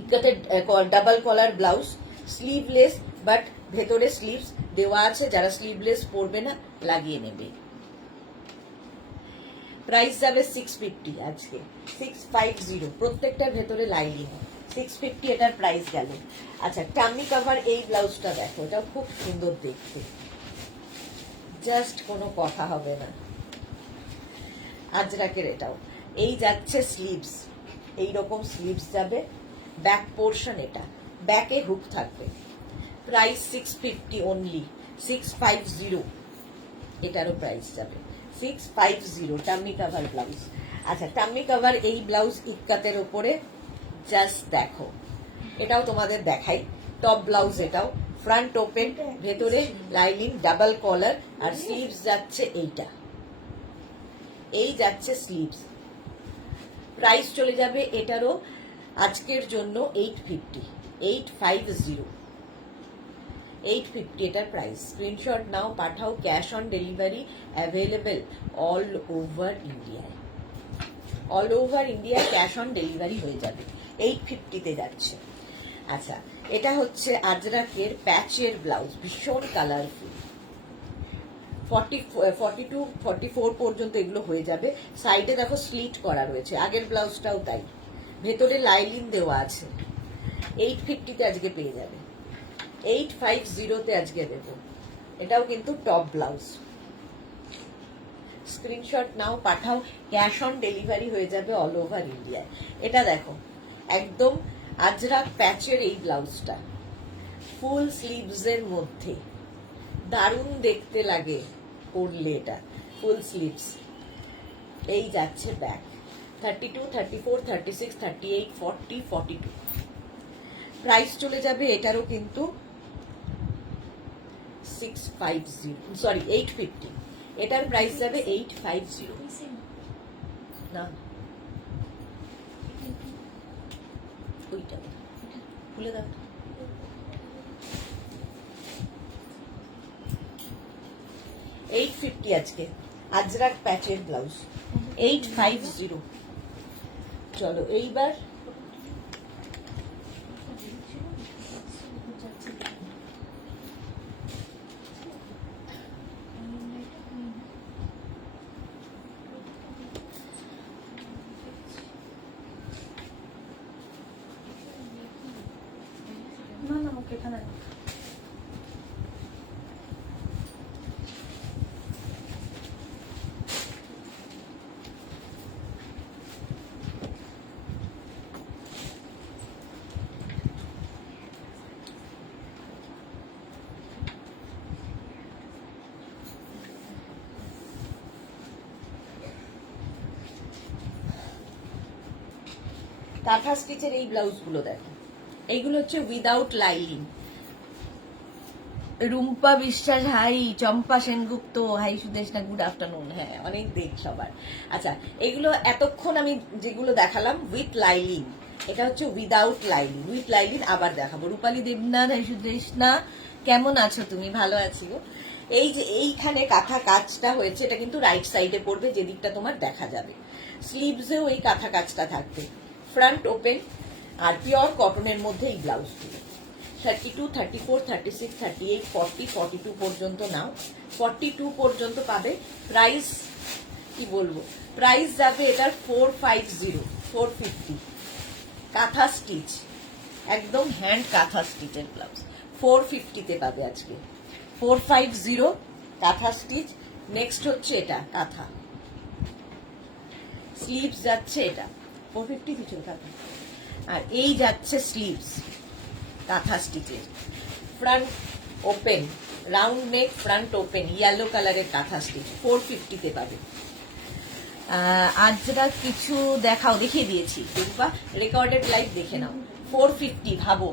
ইক্কাতের double collar blouse, sleeveless, but ভেতরে স্লিভস দেওয়া আছে, যারা স্লিভলেস পরবে না লাগিয়ে নেবে। প্রাইস যাবে 650 আজকে, 650, প্রত্যেকটার ভেতরে লাইনিং, 650 এটার প্রাইস গেল। আচ্ছা, টামি কভার এই ব্লাউজটা দেখো, এটাও খুব সুন্দর দেখতে, জাস্ট কোনো কথা হবে না, আজরাকের এটাও। এই যাচ্ছে স্লিভস, এইরকম স্লিভস যাবে, ব্যাক পোর্শন, এটা ব্যাকে হুক থাকবে। প্রাইস 650 অনলি, 650, এটারও প্রাইস যাবে 650, টাম্মি কাভার ব্লাউজ। আচ্ছা, টাম্মি কাভার এই ব্লাউজ ইক্কাতের ওপরে, জাস্ট দেখো, এটাও তোমাদের দেখাই, টপ ব্লাউজ, এটাও ফ্রন্ট ওপেন, ভেতরে লাইনিং, ডাবল কলার, আর স্লিভস যাচ্ছে এইটা, এই যাচ্ছে স্লিভস। প্রাইস চলে যাবে এটারও আজকের জন্য 850, 850, 850 এটার প্রাইস। স্ক্রিনশট নাও, পাঠাও, cash on delivery available all over ইন্ডিয়ায়, all over India cash on delivery হয়ে যাবে, 850-তে যাচ্ছে। আচ্ছা, এটা হচ্ছে আজরাকের প্যাচের ব্লাউজ, ভীষণ কালারফুল, 42, 44 পর্যন্ত এগুলো হয়ে যাবে। সাইডে দেখো স্লিট করা রয়েছে, আগের ব্লাউজটাও তাই, ভেতরে লাইলিন দেওয়া আছে। 850-তে আজকে পেয়ে যাবে, 850-তে আজকে দেবো। এটাও কিন্তু টপ ব্লাউজ। স্ক্রিনশট নাও, পাঠাও, ক্যাশ অন ডেলিভারি হয়ে যাবে অল ওভার ইন্ডিয়ায়। এটা দেখো একদম আজরাক প্যাচের এই ব্লাউজটা, ফুল স্লিভস এর মধ্যে দারুণ দেখতে লাগে পরলে। এটা ফুল স্লিভস। এই যাচ্ছে ব্যাক 32, 34, 36, 38, 40, 42। প্রাইস চলে যাবে এটারও কিন্তু 850, এটার প্রাইস যাবে 850। না ওইটা খুলে দাও। $850 আজকে আজরাক প্যাচের ব্লাউজ, 850। চলো এইবার কাঁথা স্টিচের এই ব্লাউজ গুলো দেখো, এইগুলো হচ্ছে without lining. Rumpa Biswas hi, Champa Sengupta hi, Sudeshna good afternoon. হ্যাঁ অনেক দেখ সবার। আচ্ছা এগুলো এতক্ষণ আমি যেগুলো দেখালাম উইথ লাইলিং, এটা হচ্ছে উইদাউট লাইলিং। উইথ লাইলিং আবার দেখাবো। রূপালী দেবনাথ হাই, সুদেশনা কেমন আছো তুমি? ভালো আছি গো। এই যে এইখানে কাঁথা কাজটা হয়েছে, এটা কিন্তু রাইট সাইডে পড়বে, যে দিকটা তোমার দেখা যাবে। স্লিভসেও এই কাঁথা কাজটা থাকবে, ফ্রন্ট ওপেন, আর পিওর কটনের মধ্যে এই ব্লাউজগুলো। 32, 34, 36, 38, 40, 42 পর্যন্ত নাও, 42 পর্যন্ত পাবে। প্রাইস কি বলবো, প্রাইস যাবে এটার 450, 450। কাঁথা স্টিচ, একদম হ্যান্ড কাঁথা স্টিচের ব্লাউজ 450-তে পাবে আজকে। 450 কাঁথা স্টিচ। নেক্সট হচ্ছে এটা কাঁথা স্লিভস যাচ্ছে, এটা 450 কিছু কাঁথা। আর এই যাচ্ছে স্লিভস কাঁথা স্টিচের, front open, round neck, front open, yellow কালারের কাঁথা স্টিচ 450-তে পাবে। আজরা কিছু দেখাও, দেখিয়ে দিয়েছি, দেখবা রেকর্ডেড লাইভ দেখে নাও। 450 ভাবো।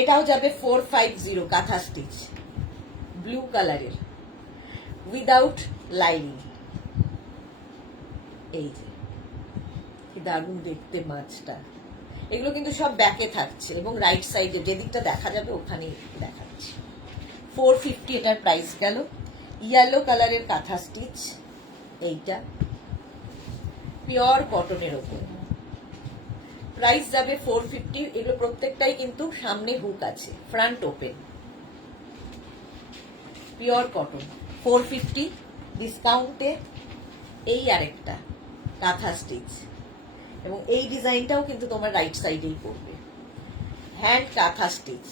এটাও যাবে 450 কাঁথা স্টিচ, ব্লু কালারের উইদাউট লাইনিং। এই যে কি দারুণ দেখতে মাছটা। এগুলো কিন্তু সব ব্যাকে থাকছে এবং রাইট সাইডে যে দিকটা দেখা যাবে ওখানেই দেখাচ্ছে। 450 এটার প্রাইস গেল। ইয়েলো কালারের কাঁথা স্টিচ, এইটা পিওর কটনের ওপর, প্রাইস যাবে 450। এগুলো প্রত্যেকটাই কিন্তু সামনে হুক আছে, ফ্রন্ট ওপেন, পিওর কটন, 450 ডিসকাউন্টে। এই আরেকটা কাঁথা স্টিচ, এবং এই ডিজাইনটাও কিন্তু তোমার রাইট সাইডেই পড়বে, হ্যান্ড কাঁথা স্টিচ,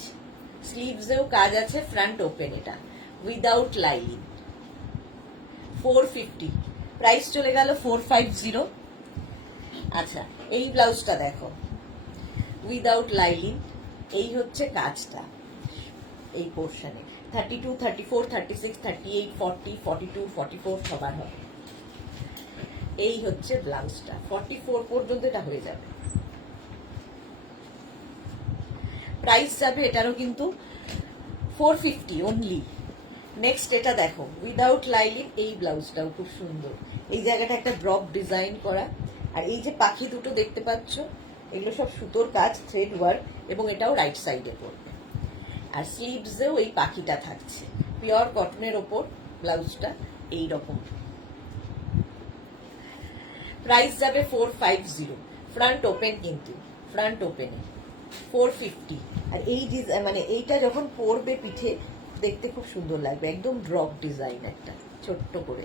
স্লিভসেও কাজ আছে, ফ্রন্ট ওপেন, এটা উইদাউট লাইনিং, 450 প্রাইস চলে গেল 450। আচ্ছা এই ব্লাউজটা দেখো, উইদাউট লাইনিং, এই হচ্ছে কাজটা এই পোর্শনে, 32, 34, 36, 38, 40, 42, 44 সবার হবে। এই হচ্ছে ব্লাউজটা, 44 পর্যন্ত এটা হয়ে যাবে। প্রাইস যাবে এটারও কিন্তু 450 অনলি। নেক্সট এটা দেখো, উইদাউট লাইনিং, এই ব্লাউজটাও খুব সুন্দর। এই জায়গাটা একটা ড্রপ ডিজাইন করা, আর এই যে পাখি দুটো দেখতে পাচ্ছ, এগুলো সব সুতোর কাজ, থ্রেড ওয়ার্ক, এবং এটাও রাইট সাইডে পড়বে। আর স্লিভসেও এই পাখিটা থাকছে, পিওর কটনের ওপর ব্লাউজটা এইরকম। প্রাইস যাবে 450, ফ্রন্ট ওপেন, কিন্তু ফ্রন্ট ওপেনে 450। আর এই মানে এইটা যখন পরবে পিঠে দেখতে খুব সুন্দর লাগবে, একদম ড্রপ ডিজাইন একটা ছোট্ট করে।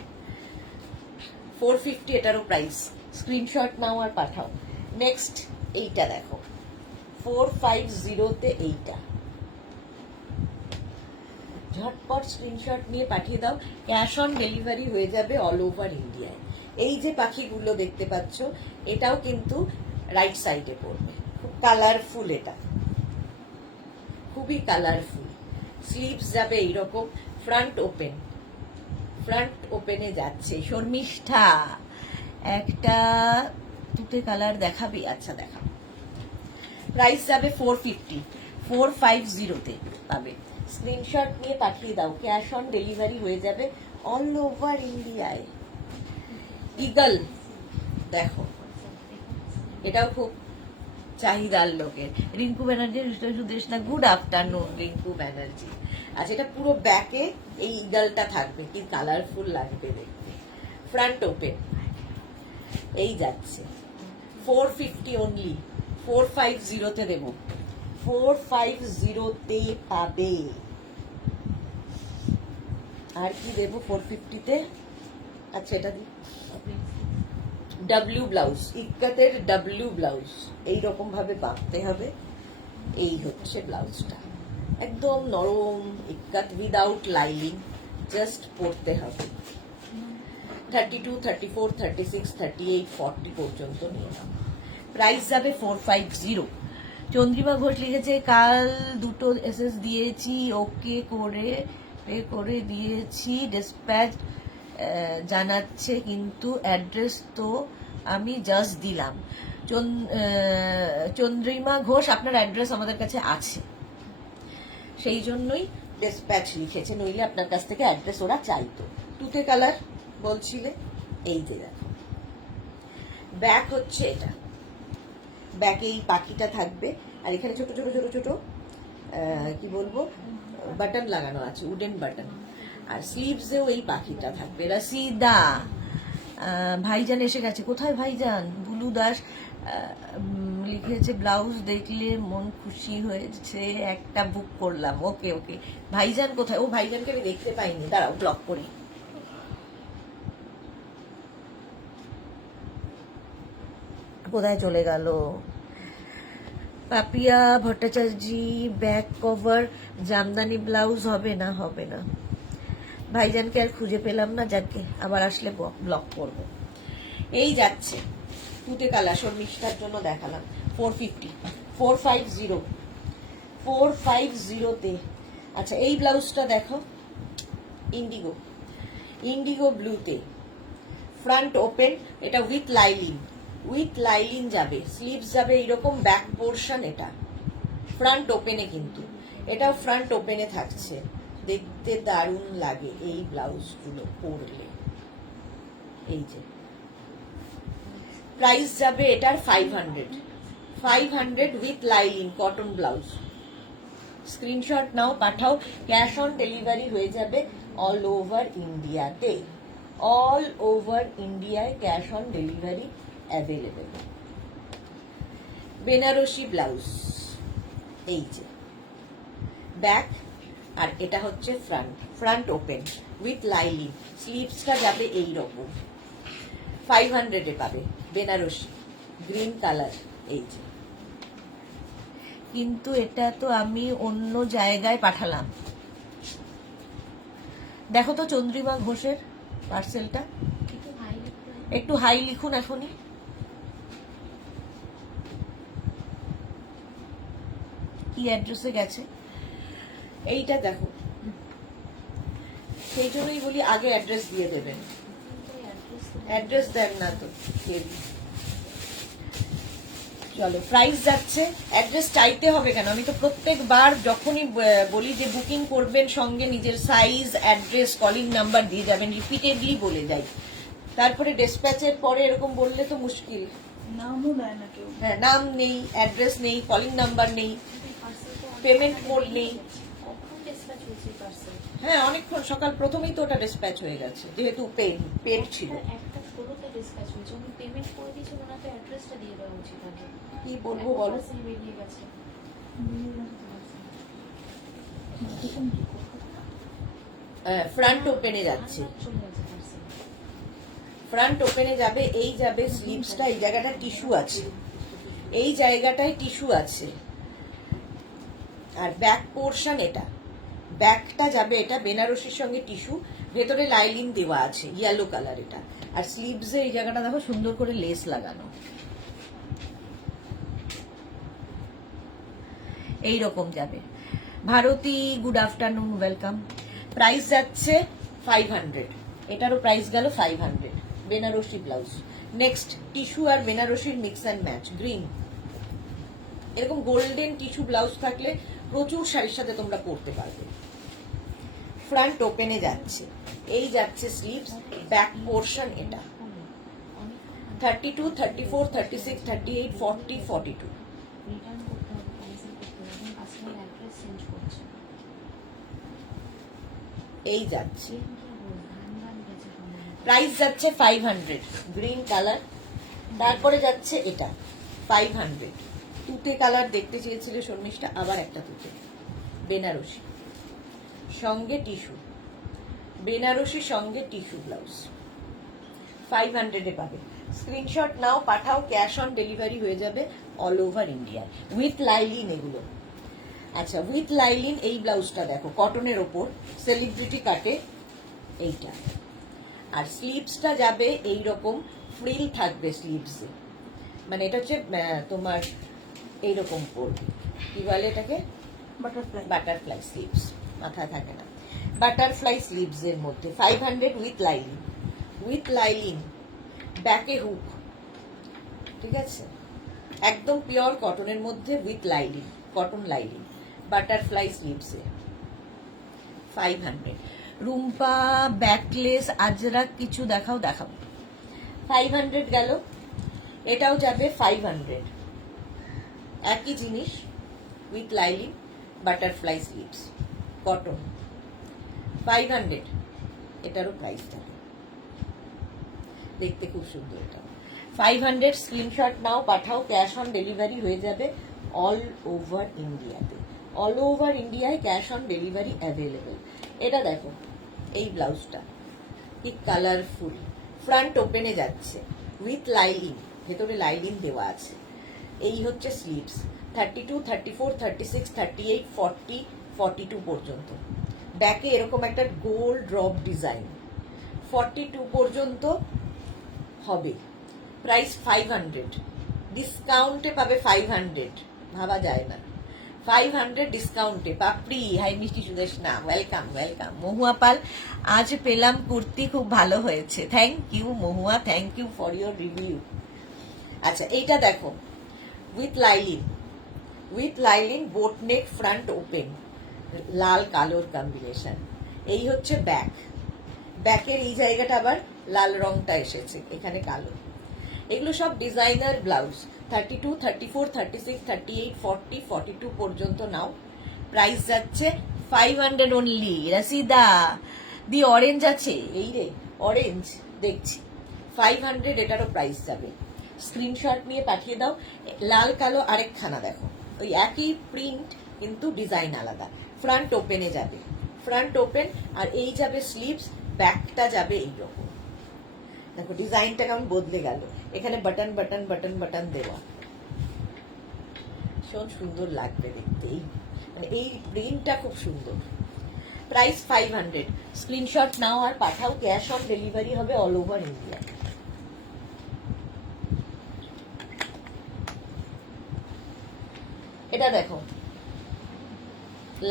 450 এটারও প্রাইস। স্ক্রিনশট নাও আর পাঠাও। নেক্সট এইটা দেখো 450-তে এইটা ঝটপট স্ক্রিনশট নিয়ে পাঠিয়ে দাও, ক্যাশ অন ডেলিভারি হয়ে যাবে অল ওভার ইন্ডিয়ায়। এই যে পাখিগুলো দেখতে পাচ্ছ এটাও কিন্তু রাইট সাইডে পড়বে, খুব কালারফুল, এটা খুবই কালারফুল। স্লিভস যাবে এইরকম, ফ্রন্ট ওপেন, ফ্রন্ট ওপেনে যাচ্ছে। শর্মিষ্ঠা একটা দুটো কালার দেখাবি? আচ্ছা দেখা। প্রাইস যাবে 450-450-তে পাবে। স্ক্রিনশট নিয়ে পাঠিয়ে দাও, ক্যাশ অন ডেলিভারি হয়ে যাবে অল ওভার ইন্ডিয়ায়। ইগল দেখো, এটাও খুব চাহিদার লোকের। Rinku Banerjee, Sudeshna, good afternoon Rinku Banerjee. আচ্ছা, এটা পুরো ব্যাকে এই ইগলটা থাকবে, কি কালারফুল লাগবে দেখতে। ফ্রন্ট ওপেন, এই যাচ্ছে 450 অনলি, 450-তে দেব, 450-তে পাবে। আর কি দেবো 450-তে? আচ্ছা এটা দিই, ডাব্লিউ ব্লাউজ, ইক্কাতের ডাব্লিউ ব্লাউজ এইরকম ভাবে বাঁধতে হবে। এই হচ্ছে ব্লাউজটা, একদম নরম ইক্কাত উইদাউট লাইলিং, জাস্ট পরতে হবে। 32, 34, 36, 38, 40 পর্যন্ত নিয়ে নাও। প্রাইস যাবে 450। চন্দ্রিমা ঘোষ লিখেছে, কাল দুটো এসএস দিয়েছি, ওকে করে দিয়েছি, ডিসপ্যাচ জানাচ্ছে, কিন্তু অ্যাড্রেস তো আমি জাস্ট দিলাম। চন্দ্রিমা ঘোষ, আপনার অ্যাড্রেস আমাদের কাছে আছে, সেই জন্যই ডিসপ্যাচ লিখেছে, নইলে আপনার কাছ থেকে অ্যাড্রেস ওরা চাইতো। তুতে কালার বলছিলে, এই যে দেখো ব্যাক হচ্ছে এটা, ব্যাকে এই পাখিটা থাকবে, আর এখানে ছোট ছোট ছোট ছোট কি বলবো বাটন লাগানো আছে, উডেন বাটন। আর স্লিভসেও এই পাখিটা থাকবে। রাশিদা ভাইজান এসে গেছে, কোথায় ভাইজান? বুলু দাস লিখেছে, ব্লাউজ দেখলে মন খুশি হয়েছে, একটা বুক করলাম। ওকে ওকে, ভাইজান কোথায়? ও ভাইজানকে আমি দেখতে পাইনি, দাঁড়াও ব্লক করি। কোথায় চলে গেল? Papiya Bhattacharyya, back cover jamdani blouse হবে না? হবে না ভাইজানকে আর খুঁজে পেলাম না, যাকে আবার আসলে ব্লক করব। এই যাচ্ছে তুতে কালার, শর্মিষ্ঠার জন্য দেখালাম 450, 450, 450-তে। আচ্ছা এই ব্লাউজটা দেখো, ইন্ডিগো, ইন্ডিগো ব্লুতে, ফ্রন্ট ওপেন, এটা উইথ লাইলিং, উইথ লাইলিং যাবে, স্লিভস যাবে এইরকম, ব্যাক পোর্শন এটা ফ্রন্ট ওপেনে, কিন্তু এটাও ফ্রন্ট ওপেনে থাকছে, দেখতে দারুণ লাগে এই ব্লাউজগুলো পরলে। এই যে প্রাইস যাবে এটার 500 with lining, cotton blouse. Screenshot নাও, পাঠাও, ক্যাশ অন ডেলিভারি হয়ে যাবে অল ওভার ইন্ডিয়াতে, অল ওভার ইন্ডিয়ায় cash on delivery available. Banarasi blouse, এই যে ব্যাক, আর এটা হচ্ছে front, front open with lining, স্লিভসটা যাবে এইরকম। 500-এ পাবে বেনারসি, গ্রিন কালার, এই যে। কিন্তু এটা তো আমি অন্য জায়গায় পাঠালাম, দেখো তো চন্দ্রিমা ঘোষের পার্সেলটা, একটু হাই লিখুন এখনই। কি অ্যাড্রেসে গেছে এইটা দেখো, সেই জন্যই বলি আগে অ্যাড্রেস দিয়ে দেবেন, অ্যাড্রেস দেন না তো। চলো প্রাইস যাচ্ছে, অ্যাড্রেস চাইতে হবে কেন? আমি তো প্রত্যেকবার যখনই বলি যে বুকিং করবেন সঙ্গে নিজের সাইজ, অ্যাড্রেস, কলিং নাম্বার দিয়ে যাবেন, রিপিটেডলি বলে যাই। তারপরে ডিসপ্যাচের পরে এরকম বললে তো মুশকিল, নামও দেয় না কেউ। হ্যাঁ, নাম নেই, অ্যাড্রেস নেই, কলিং নাম্বার নেই, পেমেন্ট মোড নেই। হ্যাঁ, অনেকক্ষণ, সকাল প্রথমেই তো ওটা ডিসপ্যাচ হয়ে গেছে, যেহেতু পেড ছিল। একটা ষোলোতে ডিসপ্যাচ হয়েছে, উনি পেমেন্ট করে দিয়েছেন, ওনাকে অ্যাড্রেসটা দিয়ে দেওয়া উচিত আগে। কি বলবো বলো? বেরিয়ে গেছে। ফ্রন্ট ওপেনে যাচ্ছে, ফ্রন্ট ওপেনে যাবে, এই যাবে স্লিভসটা, এই জায়গাটা টিস্যু আছে, এই জায়গাটায় টিস্যু আছে, আর ব্যাক পোর্শন এটা, ব্যাকটা যাবে এটা বেনারসির সঙ্গে টিস্যু, ভেতরে লাইলিন দেওয়া আছে ইয়েলো কালার এটা। আর স্লিভসে এই জায়গাটা দেখো সুন্দর করে লেস লাগানো, এই রকম যাবে। Bharati good afternoon, welcome. Price যাচ্ছে 500, এটারও প্রাইস গেল 500, বেনারসি ব্লাউজ। নেক্সট টিস্যু আর বেনারসির মিক্স অ্যান্ড ম্যাচ, গ্রিন। এরকম গোল্ডেন টিস্যু ব্লাউজ থাকলে প্রচুর শাড়ির সাথে তোমরা পরতে পারবে। ফ্রন্ট ওপেনে যাচ্ছে, এই যাচ্ছে স্লিভস, ব্যাক পোর্শন এটা 32, 34, 36, 38, 40, 42। রিটার্ন করতে হবে, ক্যান্সেল করতে হবে, এবং কাস্টমার অ্যাড্রেস চেঞ্জ করছে। এই যাচ্ছে, প্রাইস যাচ্ছে 500, গ্রিন কালার। তারপরে যাচ্ছে এটা 500, তুতে কালার দেখতে চেয়েছিল শর্মিষ্ঠা, আবার একটা তুতে, বেনারসি সঙ্গে টিস্যু, বেনারসি সঙ্গে টিস্যু ব্লাউজ 500-এ পাবে। স্ক্রিনশট নাও, পাঠাও, ক্যাশ অন ডেলিভারি হয়ে যাবে all over India. With lining এগুলো। আচ্ছা, উইথ লাইলিন এই ব্লাউজটা দেখো, কটনের ওপর সেলিব্রিটি কাটে এইটা, আর স্লিভসটা যাবে এই রকম, ফ্রিল থাকবে স্লিভসে, মানে এটা হচ্ছে তোমার এইরকম পড়বে, কি বলে এটাকে, বাটারফ্লাই স্লিভস, মাথায় থাকে না, বাটারফ্লাই স্লিভস এর মধ্যে 500 উইথ লাইলিন, উইথ লাইলিন, ব্যাকে হুক, ঠিক আছে, একদম পিওর কটনের মধ্যে with lining, cotton lining, butterfly স্লিভসে 500। রুম্পা ব্যাকলেস আজরাক কিছু দেখাও, দেখাও। 500 গেল, এটাও যাবে 500, একই জিনিস, with lining, butterfly sleeves, cotton 500, এটারও প্রাইস যাবে, দেখতে খুব সুন্দর এটা 500। স্ক্রিনশট নাও, পাঠাও, ক্যাশ অন ডেলিভারি হয়ে যাবে অল ওভার ইন্ডিয়াতে, অল ওভার ইন্ডিয়ায় ক্যাশ অন ডেলিভারি অ্যাভেলেবেল। এটা দেখো, এই ব্লাউজটা কি কালারফুল, ফ্রন্ট ওপেনে যাচ্ছে উইথ লাইলিন, ভেতরে লাইলিন দেওয়া আছে, এই হচ্ছে স্লিভস 32, 34, 36, 38, 40, 42 পর্যন্ত। ব্যাকে এরকম একটা গোল ড্রপ ডিজাইন 42 পর্যন্ত হবে। প্রাইস 500, ডিসকাউন্টে পাবে 500, ভাবা যায় না, 500 ডিসকাউন্টে। পাপড়ি, হাই মিষ্টি সুদেশনা, ওয়েলকাম ওয়েলকাম। মহুয়া পাল, আজ পেলাম কুর্তি, খুব ভালো হয়েছে, thank you Mohua, thank you for your review. আচ্ছা, এইটা দেখো, with lining, with lining, boat neck, front open, লাল কালোর কম্বিনেশন, এই হচ্ছে ব্যাক, ব্যাকের এই জায়গাটা আবার লাল রংটা এসেছে, এখানে কালো। এগুলো সব ডিজাইনার ব্লাউজ, 32, 34, 36, 38, 40, 42 পর্যন্ত নাও। প্রাইস যাচ্ছে 500 অনলি। রাসিদা দি অরেঞ্জ আছে, এই রে অরেঞ্জ দেখছি, 500, এটারও প্রাইস যাবে। স্ক্রিনশট নিয়ে পাঠিয়ে দাও। লাল কালো আরেকখানা দেখো, ওই একই প্রিন্ট কিন্তু ডিজাইন আলাদা। ফ্রন্ট ওপেনে যাবে, ফ্রন্ট ওপেন, আর এই যাবে স্লিভস, ব্যাকটা যাবে এইরকম। দেখো ডিজাইনটা কেমন বদলে গেল, এখানে বাটন বাটন বাটন বাটন দেওয়া, ভীষণ সুন্দর লাগবে দেখতে, মানে এই প্রিন্টটা খুব সুন্দর। প্রাইস 500, স্ক্রিনশট নাও আর পাঠাও, ক্যাশ অন ডেলিভারি হবে অল ওভার ইন্ডিয়া। এটা দেখো,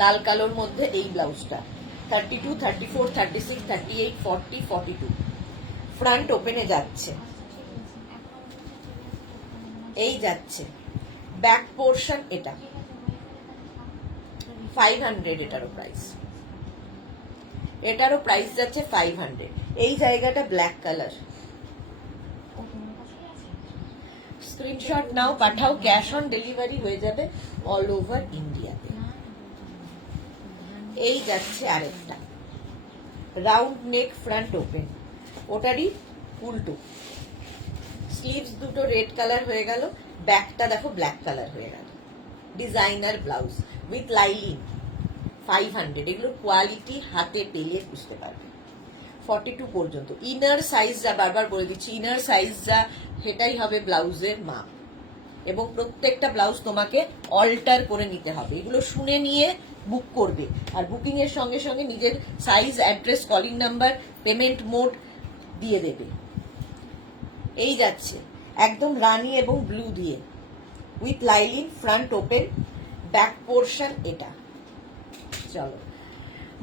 লাল কালোর মধ্যে এই ব্লাউজটা 32, 34, 36, 38, 40, 42, ফ্রন্ট ওপেনে যাচ্ছে, এই যাচ্ছে, ব্যাক পোর্শন এটা 500, এটারও প্রাইস, এটারও প্রাইস যাচ্ছে 500। এই জায়গাটা ব্ল্যাক কালার, স্ক্রিনশট নাও, পাঠাও, ক্যাশ অন ডেলিভারি হয়ে যাবে অল ওভার ইন্ডিয়াতে। এই যাচ্ছে আরেকটা, রাউন্ড নেক, ফ্রন্ট ওপেন, ওটারই উল্টো, স্লিভস দুটো রেড কালার হয়ে গেল, ব্যাকটা দেখো ব্ল্যাক কালার হয়ে গেল, ডিজাইনার ব্লাউজ উইথ লাইলিন 500। এগুলোর কোয়ালিটি হাতে পেলে বুঝতে পারবে। 42 পর্যন্ত। ইনার সাইজ যা, বারবার বলে দিচ্ছি, ইনার সাইজ যা সেটাই হবে ব্লাউজের মাপ। এবং প্রত্যেকটা ব্লাউজ তোমাকে অল্টার করে নিতে হবে। এগুলো শুনে নিয়ে বুক করবে, আর বুকিং এর সঙ্গে সঙ্গে নিজের size, address, calling number, payment mode দিয়ে দেবে। এই যাচ্ছে একদম রানি এবং ব্লু দিয়ে, with lining, front open, back portion এটা। চলো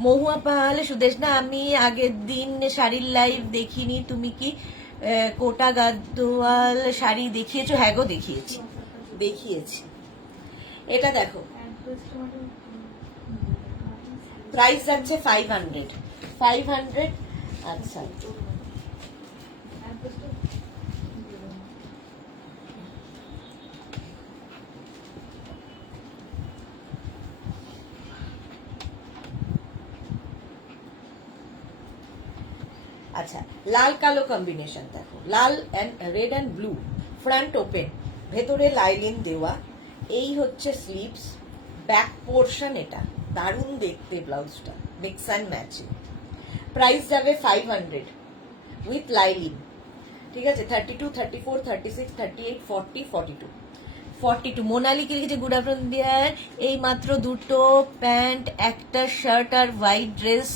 মহুয়া পাহালে সুদেশনা, আমি আগের দিন শাড়ির লাইভ দেখিনি, তুমি কি কোটা গাদোয়াল শাড়ি দেখিয়েছো? হ্যাঁ গো দেখিয়েছি। এটা দেখো, প্রাইস যাচ্ছে 500। আচ্ছা, আচ্ছা, লাল কালো কম্বিনেশন দেখো, লাল and red and blue, front open, ভেতরে লাইলিন দেওয়া, এই হচ্ছে স্লিভস, ব্যাক পোর্শন এটা। দারুণ দেখতে ব্লাউজটা, মিক্স অ্যান্ড ম্যাচিং। প্রাইস যাবে 500 উইথ লাইলিন, ঠিক আছে। 32, 34, 36, 38, 40, 42। মোনালি কি লিখেছে? গুড আফটারনুন ডিয়ার, এই মাত্র দুটো প্যান্ট, একটা শার্ট আর হোয়াইট ড্রেস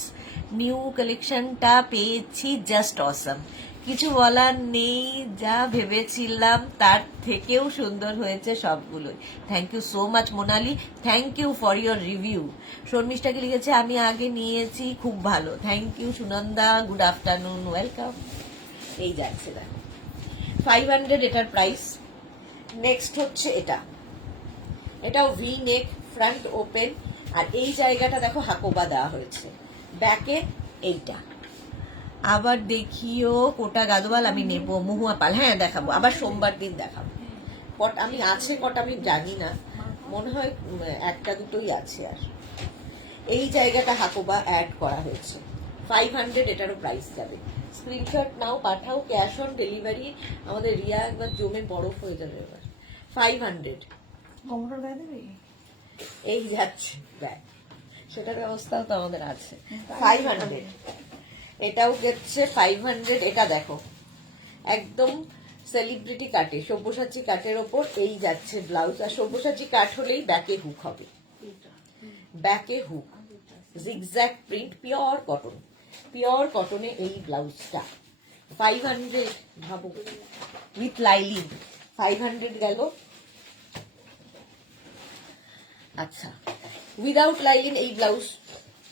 নিউ কালেকশনটা পেয়েছি, জাস্ট অসম। কিছু বলার নেই, যা ভেবেছিলাম তার থেকেও সুন্দর হয়েছে সবগুলোই। Thank you so much Monali, thank you for your review. শর্মিষ্ঠাকে লিখেছে আমি আগে নিয়েছি, খুব ভালো। Thank you Sunanda, good afternoon, welcome. এই যাচ্ছে দেখো 500 এটার প্রাইস। নেক্সট হচ্ছে এটাও ভি নেক, ফ্রন্ট ওপেন, আর এই জায়গাটা দেখো হাকোবা দেওয়া হয়েছে, ব্যাকে এইটা। আবার দেখিও কোটা গাদোয়াল, আমি নেবো। মহুয়া পাল, হ্যাঁ দেখাবো, আবার সোমবার দিন দেখাবো। আমি আছে কটা আমি জানি না, মনে হয় একটা দুটোই আছে। আর এই জায়গাটা হাকোবা অ্যাড করা হয়েছে। 500 এটারও প্রাইস যাবে। স্ক্রিনশট নাও, পাঠাও, ক্যাশ অন ডেলিভারি। আমাদের রিয়া একবার জমে বরফ হয়ে যাবে এবার। 500 এই যাচ্ছে ব্যাগ, সেটার ব্যবস্থাও তো আমাদের আছে। 500 এটাও গেছে 500। এটা দেখো একদম সেলিব্রিটি কাটে, সব্যসাচী কাটের ওপর এই যাচ্ছে ব্লাউজ। আর সব্যসাচী কাট হলেই ব্যাকে হুক হবে, ব্যাকে হুক, জিগজ্যাগ প্রিন্ট, পিওর কটনে এই ব্লাউজটা। 500 ভাবো, উইথ লাইলিন 500 গেল। আচ্ছা, উইদাউট লাইলিন এই ব্লাউজ,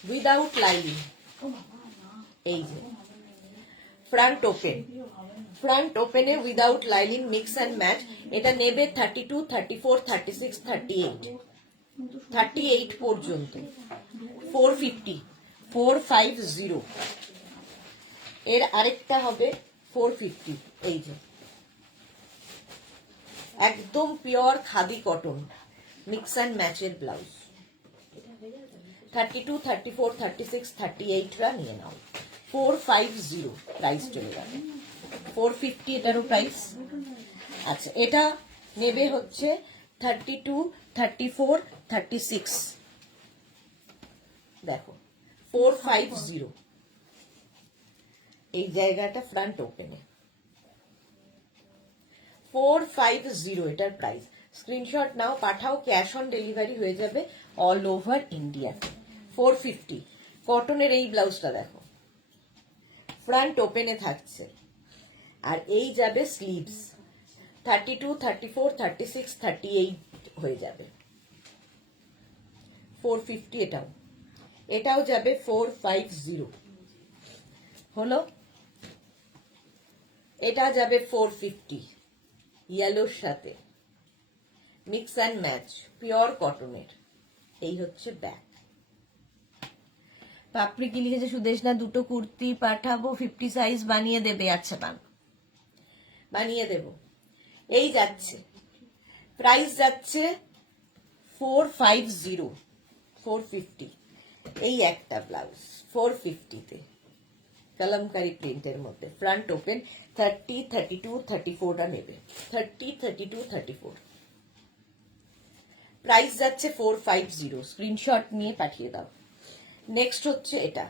উইদাউট লাইলিন, এই যে ফ্রন্ট ওপেনে without lining, mix and match. এটা নেবে 32, 34, 36, 38 পর্যন্ত। 450। এর আরেকটা হবে 450, এই যে একদম pure khadi cotton, mix and ম্যাচের ব্লাউজ। 32, 34, 36, 38 রা নিয়ে নাও। 450 প্রাইস চলে যাবে। 450 এটারও প্রাইস। আচ্ছা, এটা নেবে হচ্ছে 32, 34, 36, দেখো 450 এই জায়গাটা ফ্রন্ট ওপেনে। 450 এটার প্রাইস। স্ক্রিনশট নাও, পাঠাও, ক্যাশ অন ডেলিভারি হয়ে যাবে অল ওভার ইন্ডিয়া। 450 কটনের এই ব্লাউজটা দেখো, ফ্রন্ট ওপেনে থাকছে, আর এই যাবে স্লিভস। 32, 34, 36, 38 হয়ে যাবে। 450 এটাও যাবে 450 হলো। এটা যাবে 450 ইয়েলোর সাথে, মিক্স অ্যান্ড ম্যাচ, পিওর কটনের। এই হচ্ছে ব্যাক। পাপড়ি কি লিখেছে? সুদেশনা দুটো কুর্তি পাঠাবো, 50 সাইজ বানিয়ে দেবে? আচ্ছা বানিয়ে দেব। এই যাচ্ছে প্রাইস যাচ্ছে 450, 450 এই একটা ব্লাউজ 450-তে, কলমকারি প্রিন্টের মধ্যে, ফ্রন্ট ওপেন। 30, 32, 34টা নেবে। 30, 32, 34 প্রাইস যাচ্ছে 450। স্ক্রিনশট নিয়ে পাঠিয়ে দাও। নেক্সট হচ্ছে এটা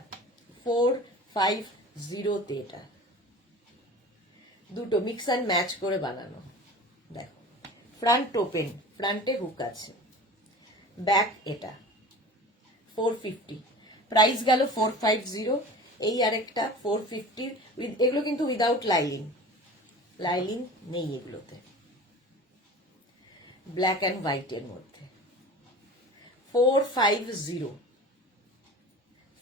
450-তে, এটা দুটো মিক্স অ্যান্ড ম্যাচ করে বানানো, দেখো ফ্রন্ট ওপেন, ফ্রন্টে হুক আছে, ব্যাক এটা 450, প্রাইস গেল 450। এই আরেকটা 450, এগুলো কিন্তু উইদাউট লাইলিং, লাইলিং নেই এগুলোতে, ব্ল্যাক অ্যান্ড হোয়াইটের মধ্যে 450,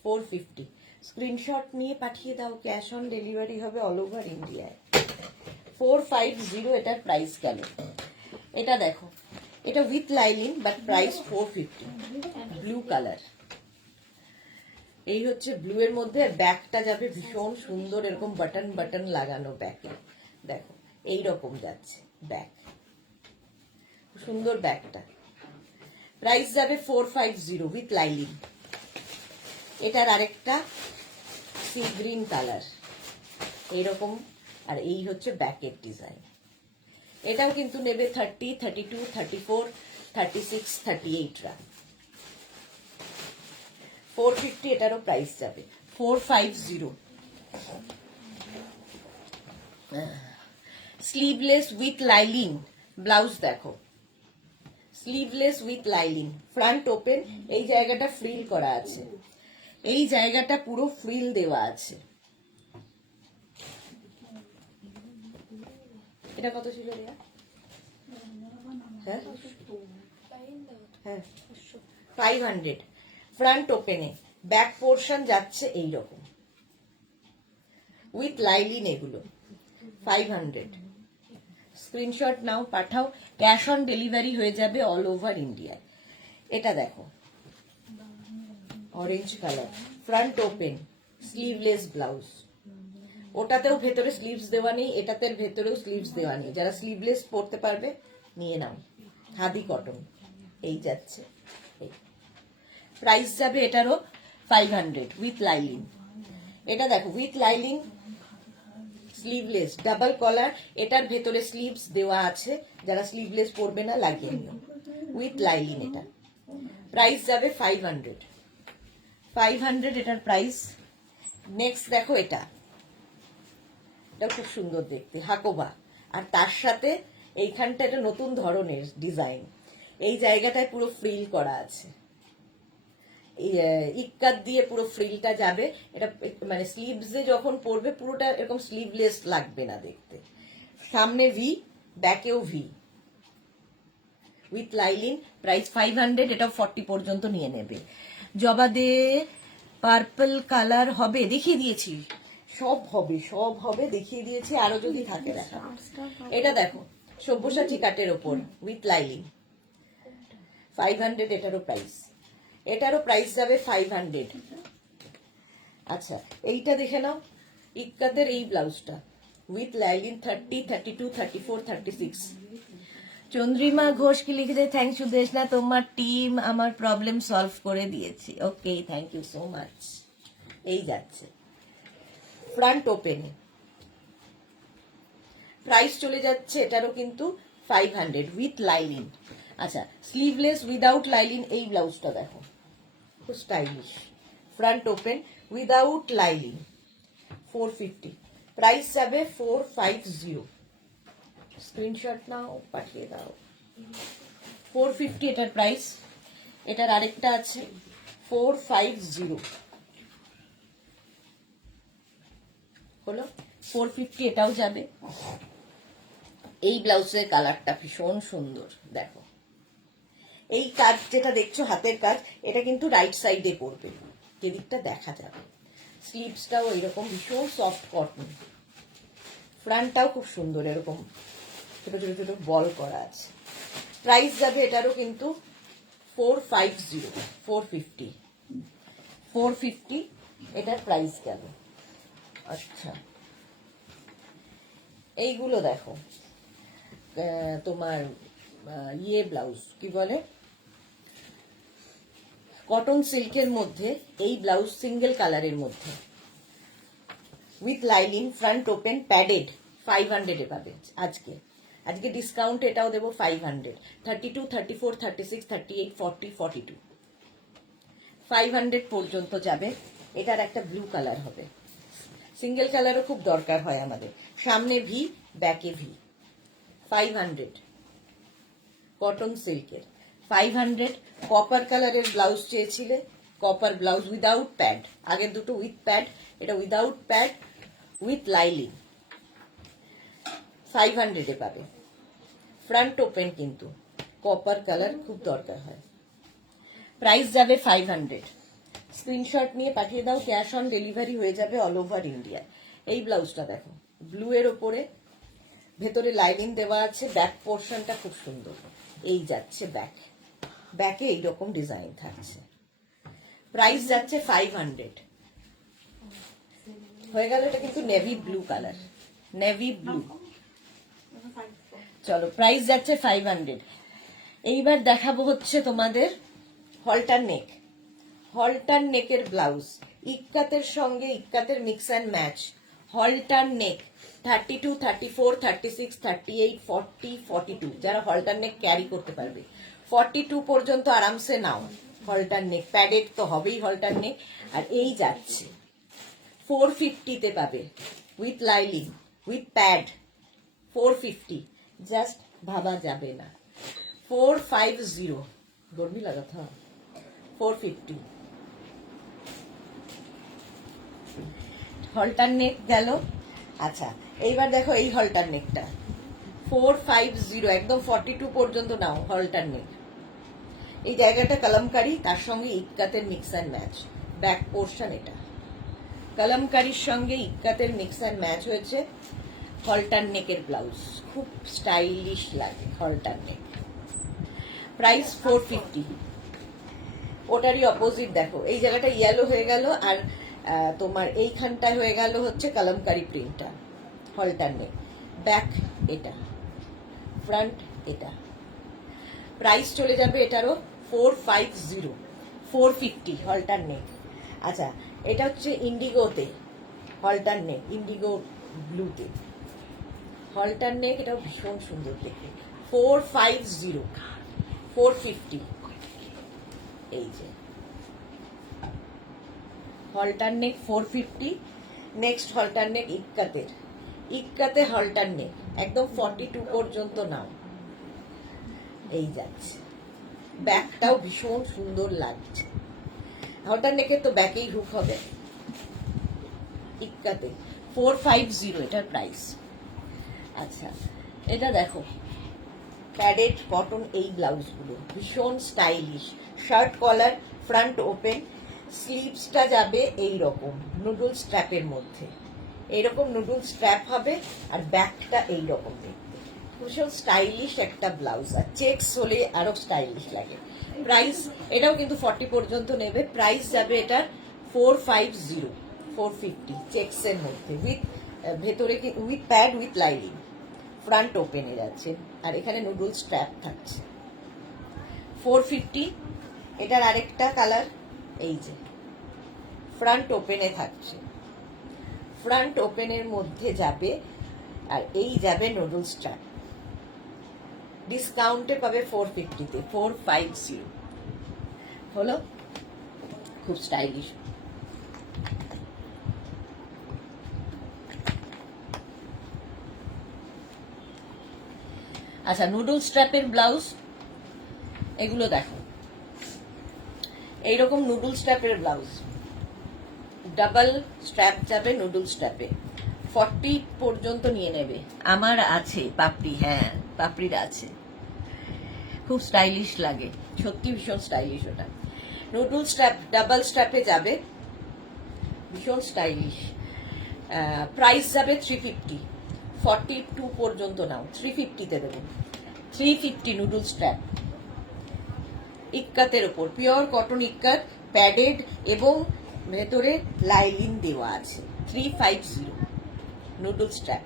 450। স্ক্রিনশট নিয়ে পাঠিয়ে দাও, ক্যাশ অন ডেলিভারি হবে অল ওভার ইন্ডিয়ায়। 450 এটার প্রাইস গেল। এটা দেখো, এটা with লাইলিং but price 450, blue colour. এই হচ্ছে ব্লু এর মধ্যে, ব্যাকটা যাবে ভীষণ সুন্দর, এরকম বাটন বাটন লাগানো ব্যাকে, দেখো এই রকম যাচ্ছে ব্যাক, সুন্দর ব্যাকটা। প্রাইস যাবে 450 উইথ লাইলিং। এটার আরেকটা সি গ্রিন কালার, এইরকম, আর এই হচ্ছে ব্যাকের ডিজাইন। এটাও কিন্তু নেবে 30, 32, 34, 36, 38 রা। 450 এটারও প্রাইস যাবে 450। স্লিভলেস উইথ লাইলিং ব্লাউজ দেখো, স্লিভলেস উইথ লাইলিং, ফ্রন্ট ওপেন, এই জায়গাটা ফ্রিল করা আছে, এই জায়গাটা পুরো ফ্রিল দেওয়া আছে। এটা কত ছিল রে? হ্যাঁ হ্যাঁ 500। ফ্রন্ট ওপেনে ব্যাক পোর্শন যাচ্ছে এইরকম উইথ লাইলিন, এগুলো 500। স্ক্রিনশট নাও, পাঠাও, ক্যাশ অন ডেলিভারি হয়ে যাবে অল ওভার ইন্ডিয়ায়। এটা দেখো orange colour, front open, sleeveless blouse, ওটাতেও ভেতরে স্লিভস দেওয়া নেই, এটাতে ভেতরেও স্লিভস দেওয়া নেই। যারা স্লিভলেস পরতে পারবে নিয়ে নাও, খাদি কটন। এই যাচ্ছে, প্রাইস যাবে এটারও 500 উইথ লাইলিং। এটা দেখো উইথ লাইলিং, স্লিভলেস, ডাবল কলার, এটার ভেতরে স্লিভস দেওয়া আছে, যারা স্লিভলেস পরবে না লাগিয়ে নিও, উইথ লাইলিং। এটা প্রাইস যাবে 500, 500 এটার প্রাইস। নেক্সট দেখো এটা খুব সুন্দর দেখতে, হাকোবা, আর তার সাথে এইখানটা একটা নতুন ধরনের ডিজাইন, এই জায়গাটায় পুরো ফ্রিল করা আছে, ইক্কাত দিয়ে পুরো ফ্রিলটা যাবে। এটা মানে স্লিভসে যখন পরবে পুরোটা এরকম স্লিভলেস লাগবে না দেখতে। সামনে ভি, ব্যাকেও ভি, উইথ লাইলিং, প্রাইস 500। এটা 40 পর্যন্ত নিয়ে নেবে। জবা দে পার্পল কালার হবে, দেখিয়ে দিয়েছি, সব হবে, সব হবে, দেখিয়ে দিয়েছি, আরো যদি থাকে দেখা। এটা দেখো সব্যসাচী কাটের ওপর উইথ লাইলিং, 500 এটারও প্রাইস। এটারও প্রাইস যাবে 500। আচ্ছা এইটা দেখে নাও, ইক্কাতের এই ব্লাউজটা উইথ লাইলিং, 30, 32, 34, 36। চন্দ্রিমা ঘোষ কি লিখেছে, থ্যাংক সুদেশ না, তোমার টিম আমার প্রবলেম সলভ করে দিয়েছি। ওকে, থ্যাংক ইউ সো মাচ। এই যাচ্ছে ফ্রন্ট ওপেনে, প্রাইস চলে যাচ্ছে এটারও কিন্তু 500 উইথ লাইলিং। আচ্ছা স্লিভলেস উইদাউট লাইলিং, এই ব্লাউজটা দেখো খুব stylish, front open without লাইলিং, 450, price যাবে 450। স্ক্রিনশট নাও, পাঠিয়ে দাও। 450 এটার প্রাইস। এটার আরেকটা আছে 450, হলো 450, এটাও যাবে। এই ব্লাউজের কালারটা ভীষণ সুন্দর, দেখো এই কাজ যেটা দেখছো হাতের কাজ, এটা কিন্তু রাইট সাইডে করবে, যেদিকটা দেখা যাবে। স্লিভসটাও এরকম ভীষণ সফট কটন, ফ্রন্টটাও খুব সুন্দর, এরকম ছোট ছোট ছোট বল করা আছে। প্রাইস যাবে এটারও কিন্তু 450, 450, 450 এটার প্রাইস গেল। আচ্ছা এইগুলো দেখো তোমার ইয়ে ব্লাউজ কি বলে, কটন সিল্কের মধ্যে এই ব্লাউজ, সিঙ্গেল কালারের মধ্যে উইথ লাইলিং, ফ্রন্ট ওপেন, প্যাডেড, 500 এ পাবে আজকে। আজকে ডিসকাউন্ট এটাও দেবো 500, 32, 34, 36, 38, 40, 42, 500 পর্যন্ত যাবে। এটার একটা ব্লু কালার হবে, সিঙ্গেল কালারও খুব দরকার হয় আমাদের। সামনে ভি, ব্যাকে ভি, 500। কটন সিল্কের 500 কপার কালারের ব্লাউজ চেয়েছিলে, কপার ব্লাউজ উইদাউট প্যাড, আগের দুটো উইথ প্যাড, এটা উইদাউট প্যাড উইথ লাইলিং, 500 এ পাবে। ফ্রন্ট ওপেন, কিন্তু কপার কালার খুব দরকার হয়। প্রাইস যাবে 500। স্ক্রিনশট নিয়ে পাঠিয়ে দাও, ক্যাশ অন ডেলিভারি হয়ে যাবে অল ওভার ইন্ডিয়া। এই ব্লাউজটা দেখো, ব্লু এর ওপরে ভেতরে লাইনিং দেওয়া আছে, ব্যাক পোর্শনটা খুব সুন্দর, এই যাচ্ছে ব্যাক, ব্যাকে এইরকম ডিজাইন থাকছে। প্রাইস যাচ্ছে 500। হয়ে গেল, এটা কিন্তু navy blue colour, navy blue. চলো, প্রাইস যাচ্ছে 500। এইবার দেখাবো হচ্ছে তোমাদের হলটার নেক, হলটার নেকের ব্লাউজ, ইক্কাতের সঙ্গে ইক্কাতের মিক্স অ্যান্ড ম্যাচ। হলটার নেক 32, 34, 36, 38, 40, 42, যারা হলটার নেক ক্যারি করতে পারবে 42 পর্যন্ত আরামসে নাও। হলটার নেক প্যাডেড তো হবেই হলটার নেক। আর এই যাচ্ছে 450 তে পাবে উইথ লাইলিং উইথ প্যাড, 450, জাস্ট ভাবা যাবে না। 450 গরমি লাগা থা 450। হলটার নেক গেল। আচ্ছা, এইবার দেখো এই হলটার নেকটা 450, একদম 42 পর্যন্ত নাও হলটার নেক। এই জায়গাটা কলমকারি, তার সঙ্গে ইক্কাতের mix and match, back portion এটা কলমকারির সঙ্গে ইক্কাতের মিক্স অ্যান্ড ম্যাচ হয়েছে। হলটার নেকের ব্লাউজ খুব স্টাইলিশ লাগে হলটার নেক। প্রাইস 450। ওটারই অপোজিট দেখো, এই জায়গাটা ইয়েলো হয়ে গেল, আর তোমার এইখানটায় হয়ে গেল হচ্ছে কলমকারি প্রিন্টটা। হলটার নেক, ব্যাক এটা, ফ্রন্ট এটা। প্রাইস চলে যাবে এটারও 450, 450 হলটার নেক। আচ্ছা, এটা হচ্ছে ইন্ডিগোতে হলটার নেক, ইন্ডিগো ব্লুতে হলটার নেক, এটাও ভীষণ সুন্দর দেখতে। 450, 450। এই যে হলটার নেক 450। নেক্সট হলটার নেক ইক্কাতের, ইক্কাতে হলটার নেক একদম 42 পর্যন্ত নাও, এই যাচ্ছে। ব্যাকটাও ভীষণ সুন্দর লাগছে। হলটার নেকের তো ব্যাকেই হুক হবে। ইক্কাতে 450 এটার প্রাইস। আচ্ছা, এটা দেখো প্যাডেড কটন, এই ব্লাউজগুলো ভীষণ stylish, shirt collar, front open, স্লিভসটা যাবে এই রকম নুডল স্ট্র্যাপের মধ্যে, এইরকম নুডল স্ট্র্যাপ হবে, আর ব্যাকটা এই রকম দেখতে ভীষণ স্টাইলিশ একটা ব্লাউজ। আর চেকস হলে আরো স্টাইলিশ লাগে। প্রাইস এটাও কিন্তু 40 পর্যন্ত নেবে। প্রাইস যাবে এটা 450, 450 চেকস এর মধ্যে উইথ ভেতরে with pad with lining, front ওপেনে যাচ্ছে, আর এখানে নুডল স্ট্র্যাপ থাকছে। 450। এটার আরেকটা কালার, এই যে ফ্রন্ট ওপেনে থাকছে, ফ্রন্ট ওপেনের মধ্যে যাবে, আর এই যাবে নুডল স্ট্র্যাপ। ডিসকাউন্টে পাবে 450 তে, 450 হলো, খুব স্টাইলিশ। আচ্ছা, নুডল স্ট্র্যাপের ব্লাউজ এগুলো দেখো, এইরকম নুডল স্ট্র্যাপের ব্লাউজ, ডাবল স্ট্র্যাপ যাবে নুডল স্ট্র্যাপে, 40 পর্যন্ত নিয়ে নেবে। আমার আছে পাপড়ি, হ্যাঁ পাপড়ির আছে, খুব স্টাইলিশ লাগে, সত্যি ভীষণ স্টাইলিশ। ওটা নুডল স্ট্র্যাপ ডাবল স্ট্র্যাপে যাবে, ভীষণ স্টাইলিশ। প্রাইস যাবে 350, 42 পর্যন্ত নাও, 350 তে দেবো। 350 নুডল স্ট্র্যাপ, ইক্কাতের ওপর, পিওর কটন ইক্কাত, প্যাডেড এবং ভেতরে লাইলিং দেওয়া আছে। 350 নুডল স্ট্র্যাপ,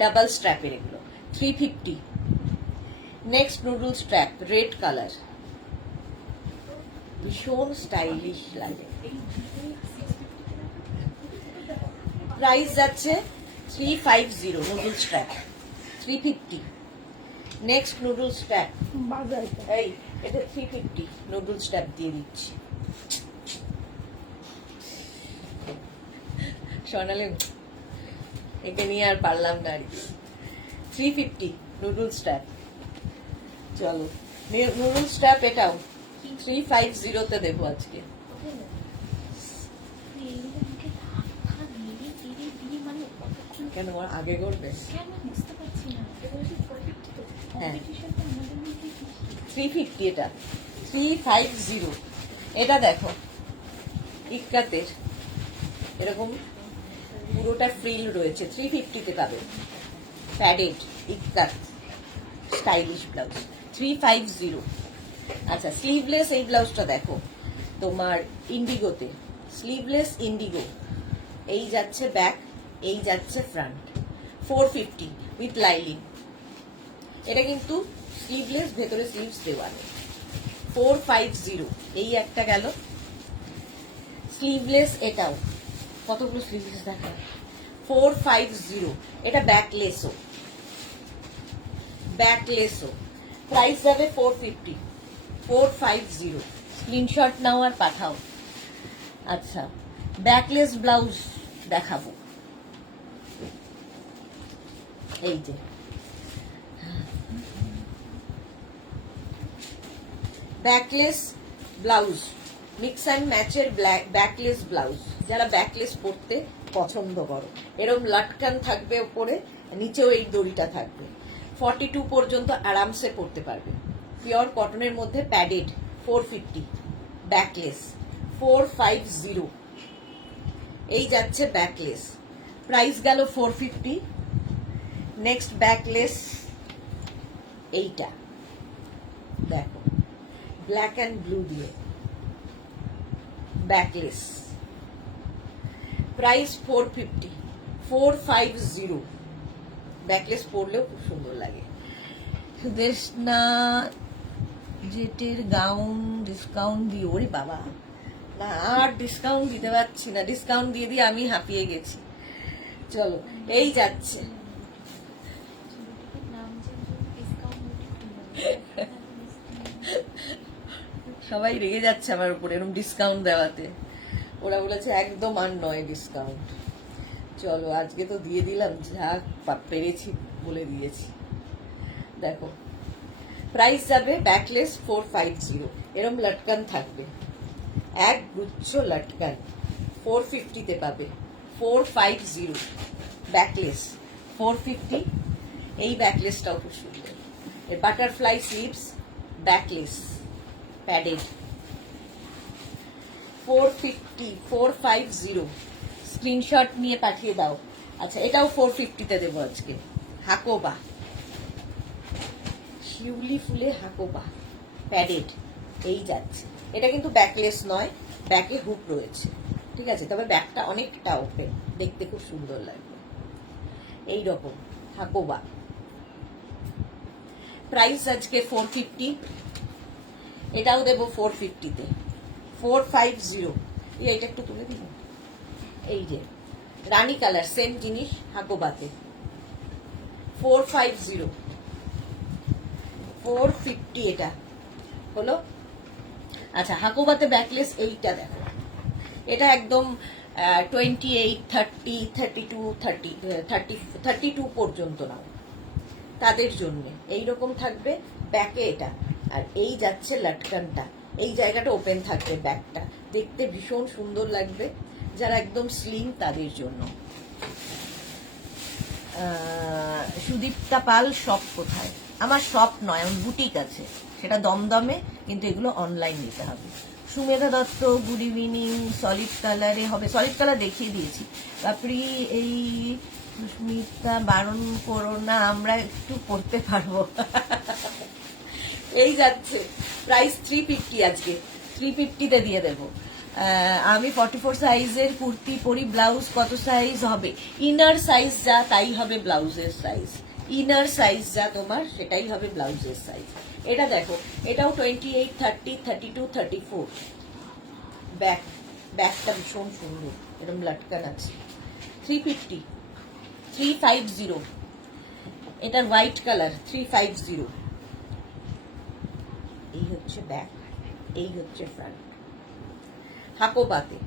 ডাবল স্ট্র্যাপের এগুলো, 350। Next noodle strap, red colour, ভীষণ স্টাইলিশ লাগে। প্রাইস যাচ্ছে 350 noodle strap, 350। Next noodle strap, এই এটা 350 নুডল স্ট্র্যাপ দিয়ে দিচ্ছি। সোনালে একে নিয়ে আর পারলাম না আর কি। 350 নুডল স্ট্র্যাপ, চলো নুডল স্ট্র্যাপ এটাও 350 তে দেবো আজকে। কোথায় যাবে? আমাকে ধাক্কা মেরে টেরে দিয়ে মানে কতক্ষণ কেন ওর আগে করবে? কেন বুঝতে পারছি না। এটা বলছি তো হ্যাঁ। কম্পিটিশনটা আমাদের মধ্যে কি? 350 এটা 350। এটা দেখো ইক্কাতের এরকম পুরোটা ফ্রিল রয়েছে, 350 পাবে। প্যাডেড ইক্কাত স্টাইলিশ ব্লাউজ 350। আচ্ছা স্লিভলেস এই ব্লাউজটা দেখো তোমার ইন্ডিগোতে, স্লিভলেস ইন্ডিগো, এই যাচ্ছে ব্যাক, এই যাচ্ছে ফ্রন্ট, 450 উইথ লাইলিং। এটা কিন্তু স্লিভলেস, ভেতরে স্লিভস দেওয়া নেই। 450 এই একটা গেল স্লিভলেস। এটাও কতগুলো স্লিভলেস দেখা, 450। এটা ব্যাকলেসও, ব্যাকলেসও প্রাইস যাবে 450। 450 স্ক্রিনশট নাও আর পাঠাও। আচ্ছা ব্যাকলেস ব্লাউজ দেখাবো, এই যে ব্যাকলেস ব্লাউজ, মিক্স অ্যান্ড ম্যাচের ব্যাকলেস ব্লাউজ। যারা ব্যাকলেস পরতে পছন্দ করো, এরকম লটকান থাকবে ওপরে, নিচেও এই দড়িটা থাকবে, 42 পর্যন্ত আরামসে পরতে পারবে। পিওর কটনের মধ্যে প্যাডেড, 450 ব্যাকলেস, 450 এই যাচ্ছে ব্যাকলেস। প্রাইস গেল 450। নেক্সট ব্যাকলেস এইটা দেখো, ব্ল্যাক অ্যান্ড ব্লু দিয়ে ব্যাকলেস, প্রাইস 450। 450 ব্যাকলেস পরলেও খুব সুন্দর লাগে। সুদেশনা জেটের গাউন ডিসকাউন্ট দিয়ে, ওরে বাবা না আর ডিসকাউন্ট দিতে পারছি না, ডিসকাউন্ট দিয়ে দিয়ে আমি হাঁপিয়ে গেছি। চলো এই যাচ্ছে নাম যে ডিসকাউন্ট সবাই রেগে যাচ্ছে আমার উপর এরকম ডিসকাউন্ট দেওয়াতে। ওরা বলেছে একদম আর নয় ডিসকাউন্ট। চলো আজকে তো দিয়ে দিলাম, যা পেরেছি বলে দিয়েছি। দেখো প্রাইস যাবে ব্যাকলেস 450, এরম লটকান থাকবে, এক গুচ্ছ লটকান 450 পাবে। 450 ব্যাকলেস 450। এই ব্যাকলেসটাও খুব সুন্দর, এর butterfly sleeves backless padded, 450 450 screenshot নিয়ে পাঠিয়ে দাও। আচ্ছা এটাও 450 দেবো আজকে। হাকোবা, শিউলি ফুলে হাকোবা প্যাডেড এই যাচ্ছে। এটা কিন্তু ব্যাকলেস নয়, ব্যাকে হুক রয়েছে, ঠিক আছে, তবে ব্যাকটা অনেকটা ওপেন, দেখতে খুব সুন্দর লাগবে। এই রকম হাকোবা, প্রাইস আজকে 450। এটাও দেবো 450-তে, 450। এইটা একটু তুলে দিন। এই যে রানী কালার, সেম জিনিস হাকোবাতে, 450 450 এটা হলো। আচ্ছা হাকোবাতে ব্যাকলেস এইটা দেখো, এটা একদম 28 30 32 30 32 পর্যন্ত নাও, তাদের জন্য এইরকম থাকবে ব্যাকে এটা। আর এই যাচ্ছে লটকানটা, এই জায়গাটা ওপেন থাকবে, ব্যাকটা দেখতে ভীষণ সুন্দর লাগবে যারা একদম স্লিম তাদের জন্য। সুদীপ্তা পাল শপ কোথায়? আমার শপ নয়, আমার বুটিক আছে, সেটা দমদমে, কিন্তু এগুলো অনলাইন নিতে হবে। Sumedha Dutta good evening, solid কালারে হবে, সলিড কালার দেখিয়ে দিয়েছি। বাপরি এই সুস্মিতা বারণ করো না, আমরা একটু পড়তে পারবো। এই যাচ্ছে প্রাইস 350 আজকে, 350-তে দিয়ে দেবো। আমি 44 সাইজের কুর্তি পরি, ব্লাউজ কত সাইজ হবে? ইনার সাইজ যা তাই হবে ব্লাউজের সাইজ, ইনার সাইজ যা তোমার সেটাই হবে ব্লাউজের সাইজ। এটা দেখো, এটাও 28 30 32 34 ব্যাক, ব্যাকটা ভীষণ সুন্দর, এরকম লটকান আছে, 350 350। এটার হোয়াইট কালার 350। এই হচ্ছে ব্যাক, এই হচ্ছে ফ্রন্ট। হাকোবাতে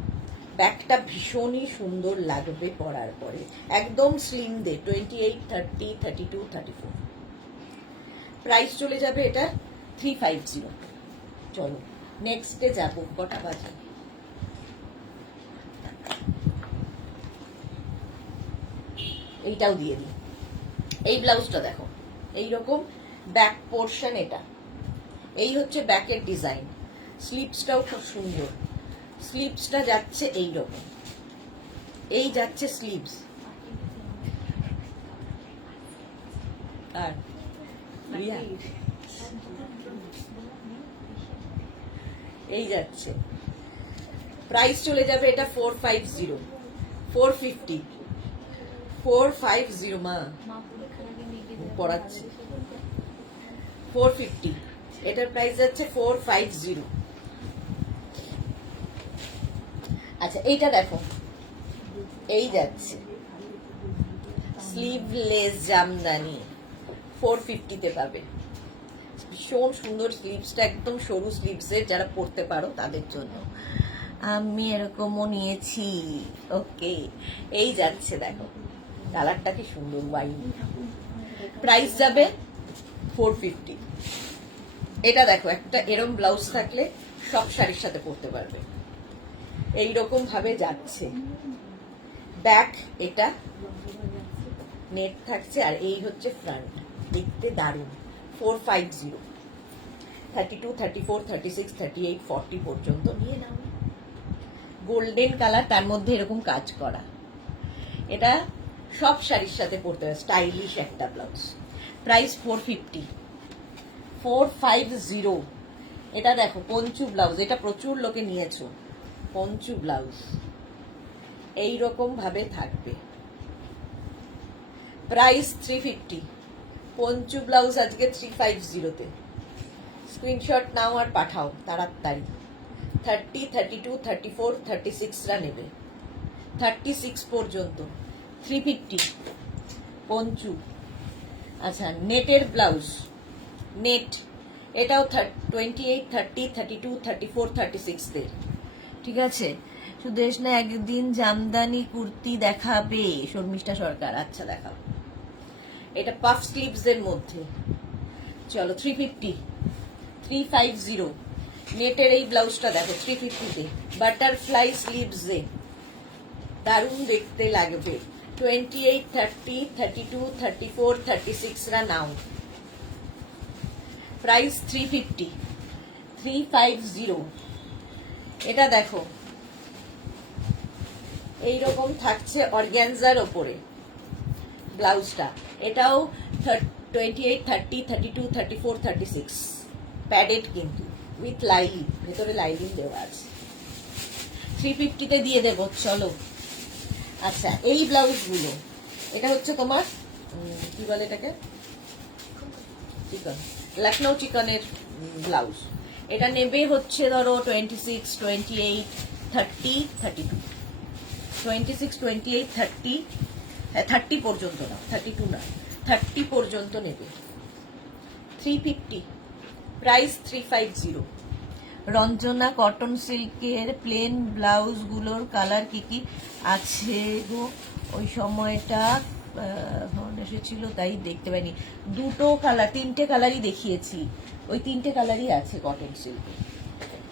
ব্যাকটা ভীষণই সুন্দর লাগবে পরার পরে, একদম স্লিম দে, 28 30 32 34। প্রাইস চলে যাবে এটা 350। চলো নেক্সটে যাবো, কটা বাজে? এইটাও দিয়ে দিই। এই ব্লাউজটা দেখো, এইরকম ব্যাক পোর্শন, এটা এই হচ্ছে ব্যাকের ডিজাইন। স্লিভসটাও খুব সুন্দর, স্লিভসটা যাচ্ছে এইরকম, এই যাচ্ছে স্লিভস, আর রিয়া এই যাচ্ছে। প্রাইস চলে যাবে এটা 450, 450, 450 মা পড়াচ্ছে 450, এটার প্রাইস যাচ্ছে 450। আচ্ছা এইটা দেখো, এই যাচ্ছে স্লিভলেস জামদানি, 450-তে পাবে। ভীষণ সুন্দর, স্লিভসটা একদম সরু স্লিভসের, যারা পরতে পারো তাদের জন্য। আমি এরকমও নিয়েছি। ওকে, এই যাচ্ছে দেখো, কালারটা কি সুন্দর, ওয়াইন। প্রাইস যাবে 450। এটা দেখো, একটা এরম ব্লাউজ থাকলে সব শাড়ির সাথে পরতে পারবে। এইরকম ভাবে যাচ্ছে ব্যাক, এটা নেট থাকছে, আর এই হচ্ছে ফ্রন্ট। দেখতে দারুণ। 450, 32, 34, 36, 38, 40 পর্যন্ত নিয়ে নাও। গোল্ডেন কালার, তার মধ্যে এরকম কাজ করা, এটা সব শাড়ির সাথে পরতে হবে, স্টাইলিশ একটা ব্লাউজ। প্রাইস 450, 450। এটা দেখো পঞ্চু ব্লাউজ, এটা প্রচুর লোকে নিয়েছো। পঞ্চু ব্লাউজ এইরকম ভাবে থাকবে, প্রাইস 350। পঞ্চু ব্লাউজ আজকে 350-তে। স্ক্রিনশট নাও আর পাঠাও তাড়াতাড়ি। 30, 32, 34, 36রা নেবে, 36 পর্যন্ত 350 পঞ্চু। আচ্ছা নেটের ব্লাউজ, নেট, এটাও 28, 30, 32, 34, 36-দের। ঠিক আছে, সুদেশ না একদিন জামদানি কুর্তি দেখাবে, শর্মিষ্ঠা সরকার। আচ্ছা দেখাও। এটা পাফ স্লিভস এর মধ্যে। চলো 350, 350। নেটের এই ব্লাউজটা দেখো 350-তে, বাটারফ্লাই স্লিভস এ, দারুণ দেখতে লাগবে। 28, 30, 32, 34, 36রা নাও। প্রাইস 350, 350। এটা দেখো, এইরকম থাকছে অর্গ্যানজার ওপরে ব্লাউজটা। এটাও 28, 30, 32, 34, 36 প্যাডেড, কিন্তু উইথ লাইলিন, ভেতরে লাইলিন দেওয়া আছে। 350-তে দিয়ে দেবো। চলো আচ্ছা এই ব্লাউজগুলো, এটা হচ্ছে তোমার কি বলে এটাকে, চিকন, লখনৌ চিকনের ব্লাউজ। এটা নেবে হচ্ছে ধরো 26, 28, 30, 32, 26, 28, 30, 30 পর্যন্ত না, 32 না, 30 পর্যন্ত নেবে। 350, প্রাইস 350। রঞ্জনা কটন সিল্কের প্লেন ব্লাউজগুলোর কালার কি কি আছে গো? ওই সময়টা ফোন এসেছিল তাই দেখতে পাইনি। দুটো কালার, তিনটে কালারই দেখিয়েছি, ওই তিনটে কালারই আছে কটন সিল্কে।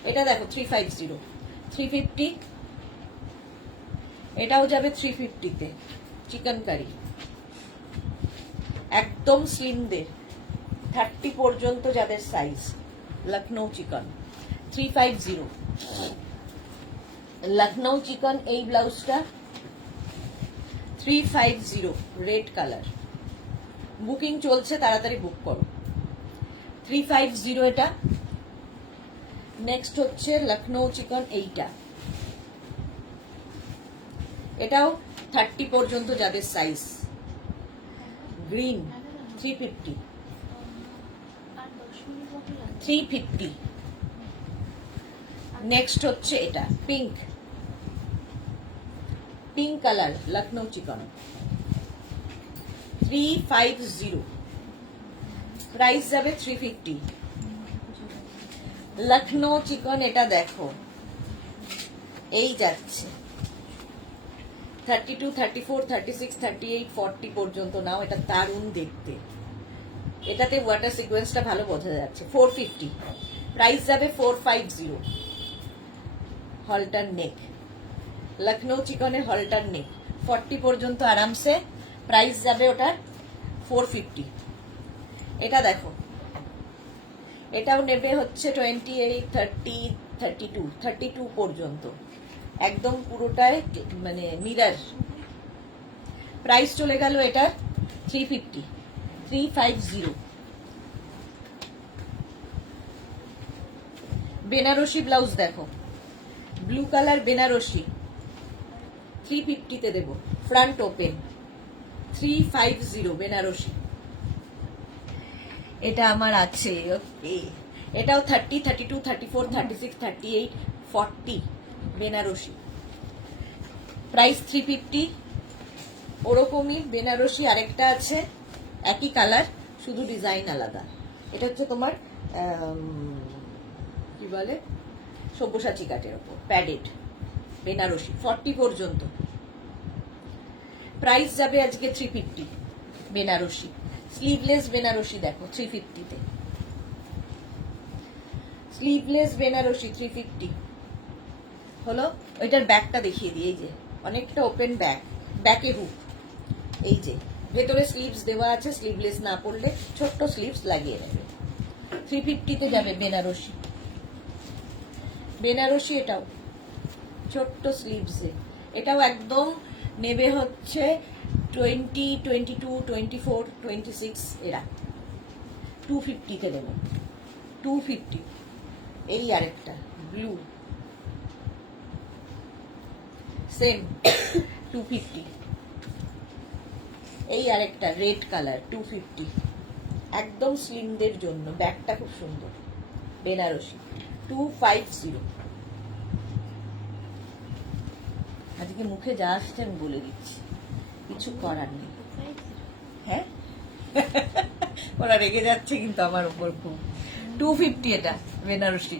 এটা দেখো 350, 350। এটাও যাবে 350-তে, চিকেন কারি, একদম স্লিমদের, 30 পর্যন্ত যাদের সাইজ। লখনৌ চিকন 350। লখনৌ চিকন এই ব্লাউজটা 350, রেড কালার। বুকিং চলছে, তাড়াতাড়ি বুক করো। 350 এটা। নেক্সট হচ্ছে লখনৌ চিকন, এইটা, এটাও 30 পর্যন্ত যাদের সাইজ। গ্রিন 350, 350। নেক্সট হচ্ছে এটা পিঙ্ক, পিঙ্ক কালার, লখনৌ চিকন 350। প্রাইস যাবে 350। লখনৌ চিকন, এটা দেখো এই যাচ্ছে 32, 34, 36, 38, 40 পর্যন্ত নাও। এটা দারুণ দেখতে, এটাতে ওয়াটার সিকোয়েন্সটা ভালো বোঝা যাচ্ছে। 450, প্রাইস যাবে 450। হলটার নেক, লখনৌ চিকনে হলটার নেক, 40 পর্যন্ত আরামসে। প্রাইস যাবে ওটার 450। এটা দেখো, এটাও নেবে হচ্ছে 28, 30, 32 পর্যন্ত, একদম পুরোটাই মানে মিরর। প্রাইস চলে গেল এটার 350। বেনারসি ব্লাউজ দেখো, ব্লু কালার বেনারসি, 350 দেব, ফ্রন্ট ওপেন, 350 বেনারসি। এটা আমার আছে, ওকে। এটাও 30, 32, 34, 36, 38, 40 বেনারসি। প্রাইস 350। ওরকমই বেনারসি আরেকটা আছে, একই কালার, শুধু ডিজাইন আলাদা। এটা হচ্ছে তোমার কি বলে, সব্যসাচী কাটের ওপর প্যাডেড বেনারসি, 40 পর্যন্ত। প্রাইস যাবে আজকে 350 বেনারসি। স্লিভলেস বেনারসি দেখো 350-তে, স্লিভলেস বেনারসি 350 হলো। ওইটার ব্যাকটা দেখিয়ে দিই, এই যে অনেকটা ওপেন ব্যাক, ব্যাকে হুক, এই যে ভেতরে স্লিভস দেওয়া আছে, স্লিভলেস না পড়লে ছোট্ট স্লিভস লাগিয়ে নেবে। 350-তে যাবে বেনারসি। বেনারসি এটাও ছোট্ট স্লিভসে, এটাও একদম নেবে হচ্ছে 20, 22, 24, 26 এরা। 250-তে দেবো, 250। এই আরেকটা ব্লু, সেম 250। এই আরেকটা রেড কালার, 250, একদম স্লিমদের জন্য, ব্যাগটা খুব সুন্দর, বেনারসি, 250। আজকে মুখে যা আসছে আমি বলে দিচ্ছি, কিছু করার নেই। হ্যাঁ, ওরা রেগে যাচ্ছে কিন্তু আমার উপর খুব। 250 এটা বেনারসি,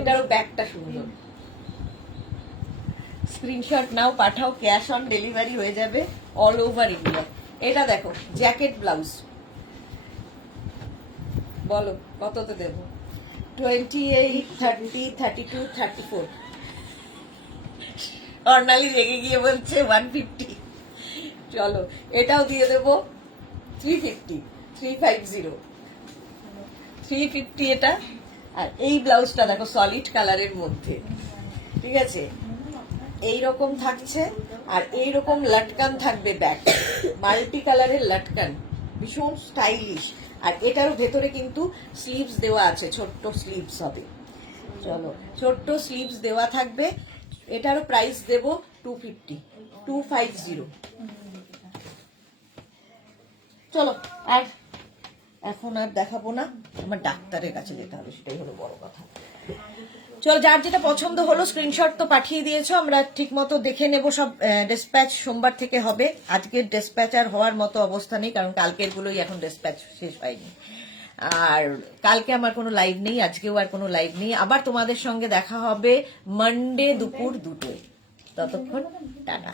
এটারও ব্যাগটা সুন্দর। স্ক্রিনশট নাও, পাঠাও, ক্যাশ অন ডেলিভারি হয়ে যাবে অল ওভার ইন্ডিয়া। এটা দেখো জ্যাকেট ব্লাউজ, বলো কততে দেবো? 28, 30, 32, 34। অর্ণালি রেগে গিয়ে বলছে 150। চলো এটাও দিয়ে দেবো 350, 350 এটা। আর এই ব্লাউজটা দেখো সলিড কালারের মধ্যে, ঠিক আছে, এইরকম থাকছে, আর এইরকম লটকান থাকবে, ব্যাক মাল্টি কালারের লটকান, ভীষণ স্টাইলিশ। আর এটারও ভেতরে কিন্তু স্লিভস দেওয়া আছে, ছোট্ট স্লিভস হবে। চলো, ছোট্ট স্লিভস দেওয়া থাকবে। এটারও প্রাইস দেব 250, 250। চলো, আর এখন আর দেখাবো না, আমার ডাক্তারের কাছে যেতে হবে, সেটাই হলো বড় কথা। চলো, যার যেটা পছন্দ হলো স্ক্রিনশট তো পাঠিয়ে দিয়েছো, আমরা ঠিক মতো দেখে নেব সব। ডিসপ্যাচ সোমবার থেকে হবে, আজকের ডিসপ্যাচ আর হওয়ার মতো অবস্থা নেই, কারণ কালকের গুলোই এখন ডিসপ্যাচ শেষ হয়নি। আর কালকে আমার কোনো লাইভ নেই, আজকেও আর কোনো লাইভ নেই। আবার তোমাদের সঙ্গে দেখা হবে মানডে দুপুর 2টোয়। ততক্ষণ টাটা।